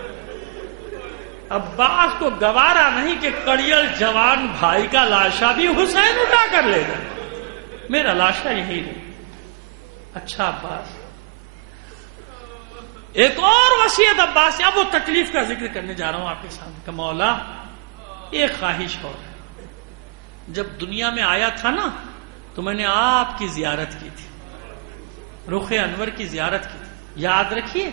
عباس کو گوارا نہیں کہ کڑیل جوان بھائی کا لاشا بھی حسین اٹھا کر لے گا، میرا لاشا یہی رہے۔ اچھا عباس، ایک اور وصیت عباس سے، اب وہ تکلیف کا ذکر کرنے جا رہا ہوں آپ کے سامنے کہ مولا ایک خواہش ہو، جب دنیا میں آیا تھا نا تو میں نے آپ کی زیارت کی تھی، رخ انور کی زیارت کی تھی، یاد رکھیے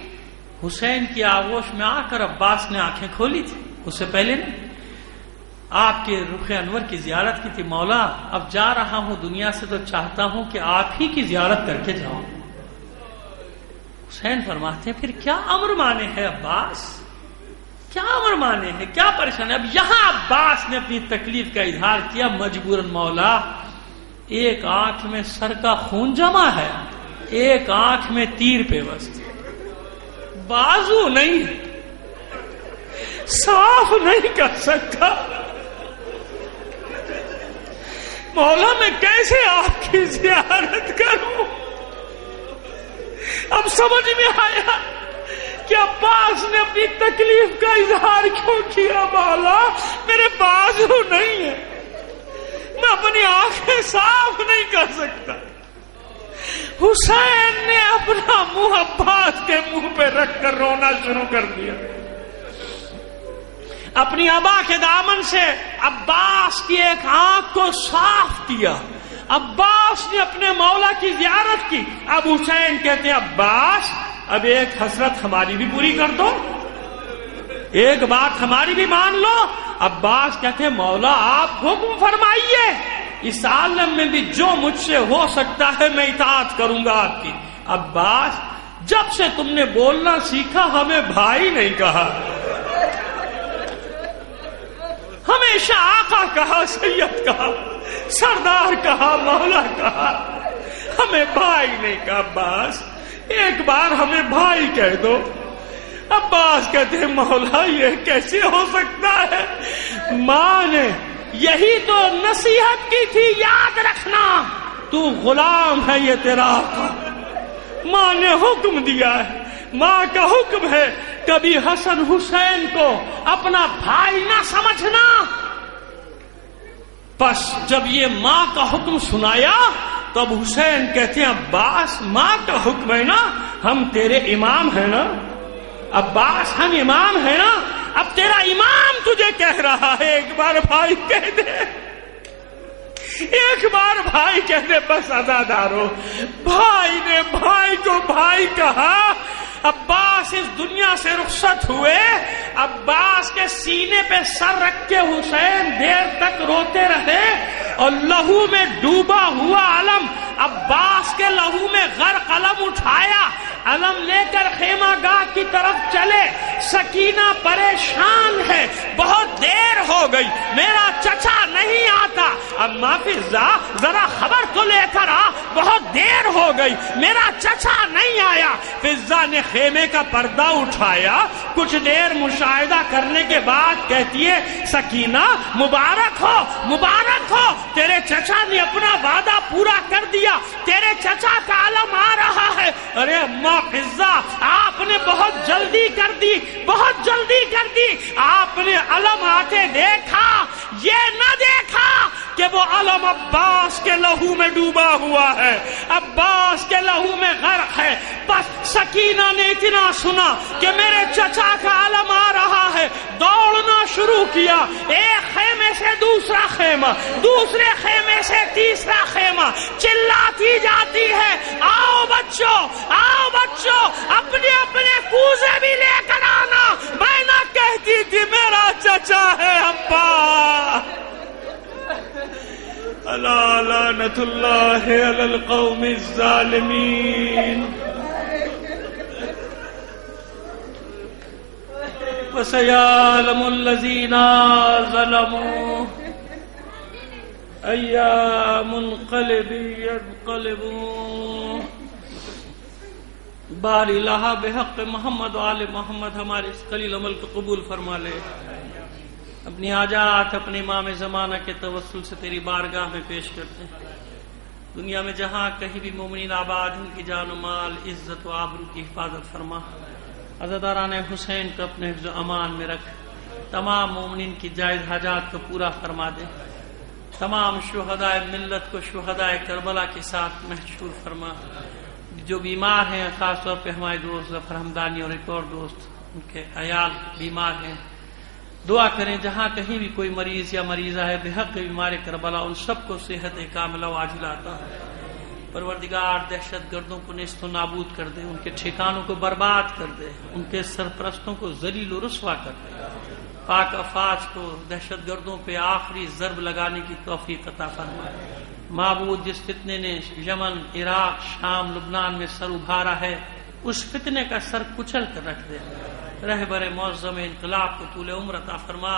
حسین کی آغوش میں آ کر عباس نے آنکھیں کھولی تھی، اس سے پہلے نہیں، آپ کے رخ انور کی زیارت کی تھی۔ مولا اب جا رہا ہوں دنیا سے تو چاہتا ہوں کہ آپ ہی کی زیارت کر کے جاؤں۔ حسین فرماتے ہیں پھر کیا امر مانے ہے عباس، کیا امر مانے ہے، کیا پریشان ہے؟ اب یہاں عباس نے اپنی تکلیف کا اظہار کیا مجبوراً، مولا ایک آنکھ میں سر کا خون جمع ہے، ایک آنکھ میں تیر پیوست، بازو نہیں، صاف نہیں کر سکتا، مولا میں کیسے آپ کی زیارت کروں؟ اب سمجھ میں آیا کہ عباس نے اپنی تکلیف کا اظہار کیوں کیا. مولا میرے بازو نہیں ہے، میں اپنی آنکھیں صاف نہیں کر سکتا. حسین نے اپنا منہ عباس کے منہ پہ رکھ کر رونا شروع کر دیا. اپنی ابا کے دامن سے عباس کی ایک آنکھ کو صاف کیا. عباس نے اپنے مولا کی زیارت کی. اب حسین کہتے ہیں عباس اب ایک حسرت ہماری بھی پوری کر دو، ایک بات ہماری بھی مان لو. عباس کہتے ہیں مولا آپ حکم فرمائیے، اس عالم میں بھی جو مجھ سے ہو سکتا ہے میں اطاعت کروں گا آپ کی. عباس جب سے تم نے بولنا سیکھا ہمیں بھائی نہیں کہا، ہمیشہ آقا کہا، سید کہا، سردار کہا، مولا کہا، ہمیں بھائی نہیں کہا. عباس ایک بار ہمیں بھائی کہہ دو. عباس کہتے ہیں مولا یہ کیسے ہو سکتا ہے؟ ماں نے یہی تو نصیحت کی تھی، یاد رکھنا تو غلام ہے یہ تیرا آقا. ماں نے حکم دیا ہے، ماں کا حکم ہے کبھی حسن حسین کو اپنا بھائی نہ سمجھنا. بس جب یہ ماں کا حکم سنایا تو اب حسین کہتے ہیں عباس ماں کا حکم ہے نا، ہم تیرے امام ہیں نا. عباس ہم امام ہیں نا، اب تیرا امام تجھے کہہ رہا ہے ایک بار بھائی کہہ دے، ایک بار بھائی کہہ دے. بس عزادارو بھائی نے بھائی کو بھائی کہا. عباس اس دنیا سے رخصت ہوئے. عباس کے سینے پہ سر رکھ کے حسین دیر تک روتے رہے اور لہو میں ڈوبا ہوا علم عباس کے لہو میں غرق علم اٹھایا، علم لے کر خیمہ گاہ کی طرف چلے. سکینہ پریشان ہے، بہت دیر ہو گئی، میرا چچا نہیں آتا. اما فضا ذرا خبر تو لے کر آ، بہت دیر ہو گئی، میرا چچا نہیں آیا. فضا نے خیمے کا پردہ اٹھایا، کچھ دیر مشاہدہ کرنے کے بعد کہتی ہے سکینہ مبارک ہو، مبارک ہو، تیرے چچا نے اپنا وعدہ پورا کر دیا، تیرے چچا کا علم آ رہا ہے. ارے اما فضا آپ نے بہت جلدی کر دی، بہت جلدی کر دی. آپ نے علم آتے دیکھا، یہ نہ دیکھا کہ وہ علم عباس کے لہو میں ڈوبا ہوا ہے، عباس کے لہو میں غرق ہے. بس سکینہ نے اتنا سنا کہ میرے چچا کا علم آ رہا ہے، دوڑنا شروع کیا. ایک خیمے سے دوسرا خیمہ، دوسرے خیمے سے تیسرا خیمہ، چلاتی جاتی ہے آؤ بچوں، آؤ بچوں، اپنے اپنے کوزے بھی لے کر آنا. میں نہ کہتی تھی میرا چچا ہے ابا. الا لعنت اللہ علی القوم الظالمین. وسيعلم الذين ظلموا أي منقلب ينقلبون. بار الہ بحق محمد و آل محمد ہمارے اس قلیل عمل کو قبول فرما لے. اپنی حاجات اپنے امام زمانہ کے توسل سے تیری بارگاہ میں پیش کرتے ہیں. دنیا میں جہاں کہیں بھی مومنین آباد ان کی جان و مال عزت و آبرو کی حفاظت فرما. عزاداران حسین کو اپنے حفظ و امان میں رکھ. تمام مومنین کی جائز حاجات کو پورا فرما دے. تمام شہدائے ملت کو شہدائے کربلا کے ساتھ محشور فرما. جو بیمار ہیں خاص طور پہ ہمارے دوست ظفر حمدانی اور ایک اور دوست ان کے عیال بیمار ہیں، دعا کریں جہاں کہیں بھی کوئی مریض یا مریضہ ہے بحق بیمار کربلا ان سب کو صحت کاملہ و عاجلہ عطا. پروردگار دہشت گردوں کو نیست و نابود کر دے، ان کے ٹھکانوں کو برباد کر دے، ان کے سرپرستوں کو ذلیل و رسوا کر دے. پاک افواج کو دہشت گردوں پہ آخری ضرب لگانے کی توفیق عطا فرما. معبود جس فتنے نے یمن، عراق، شام، لبنان میں سر ابھارا ہے اس فتنے کا سر کچل کر رکھ دے. رہبر معظم انقلاب کو طول عمر عطا فرما.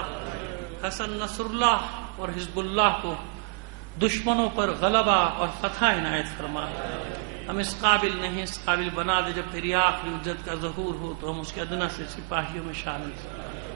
حسن نصر اللہ اور حزب اللہ کو دشمنوں پر غلبہ اور فتح عنایت فرما. ہم اس قابل نہیں، اس قابل بنا دے جب تیری آخری حجت کا ظہور ہو تو ہم اس کے ادنا سے سپاہیوں میں شامل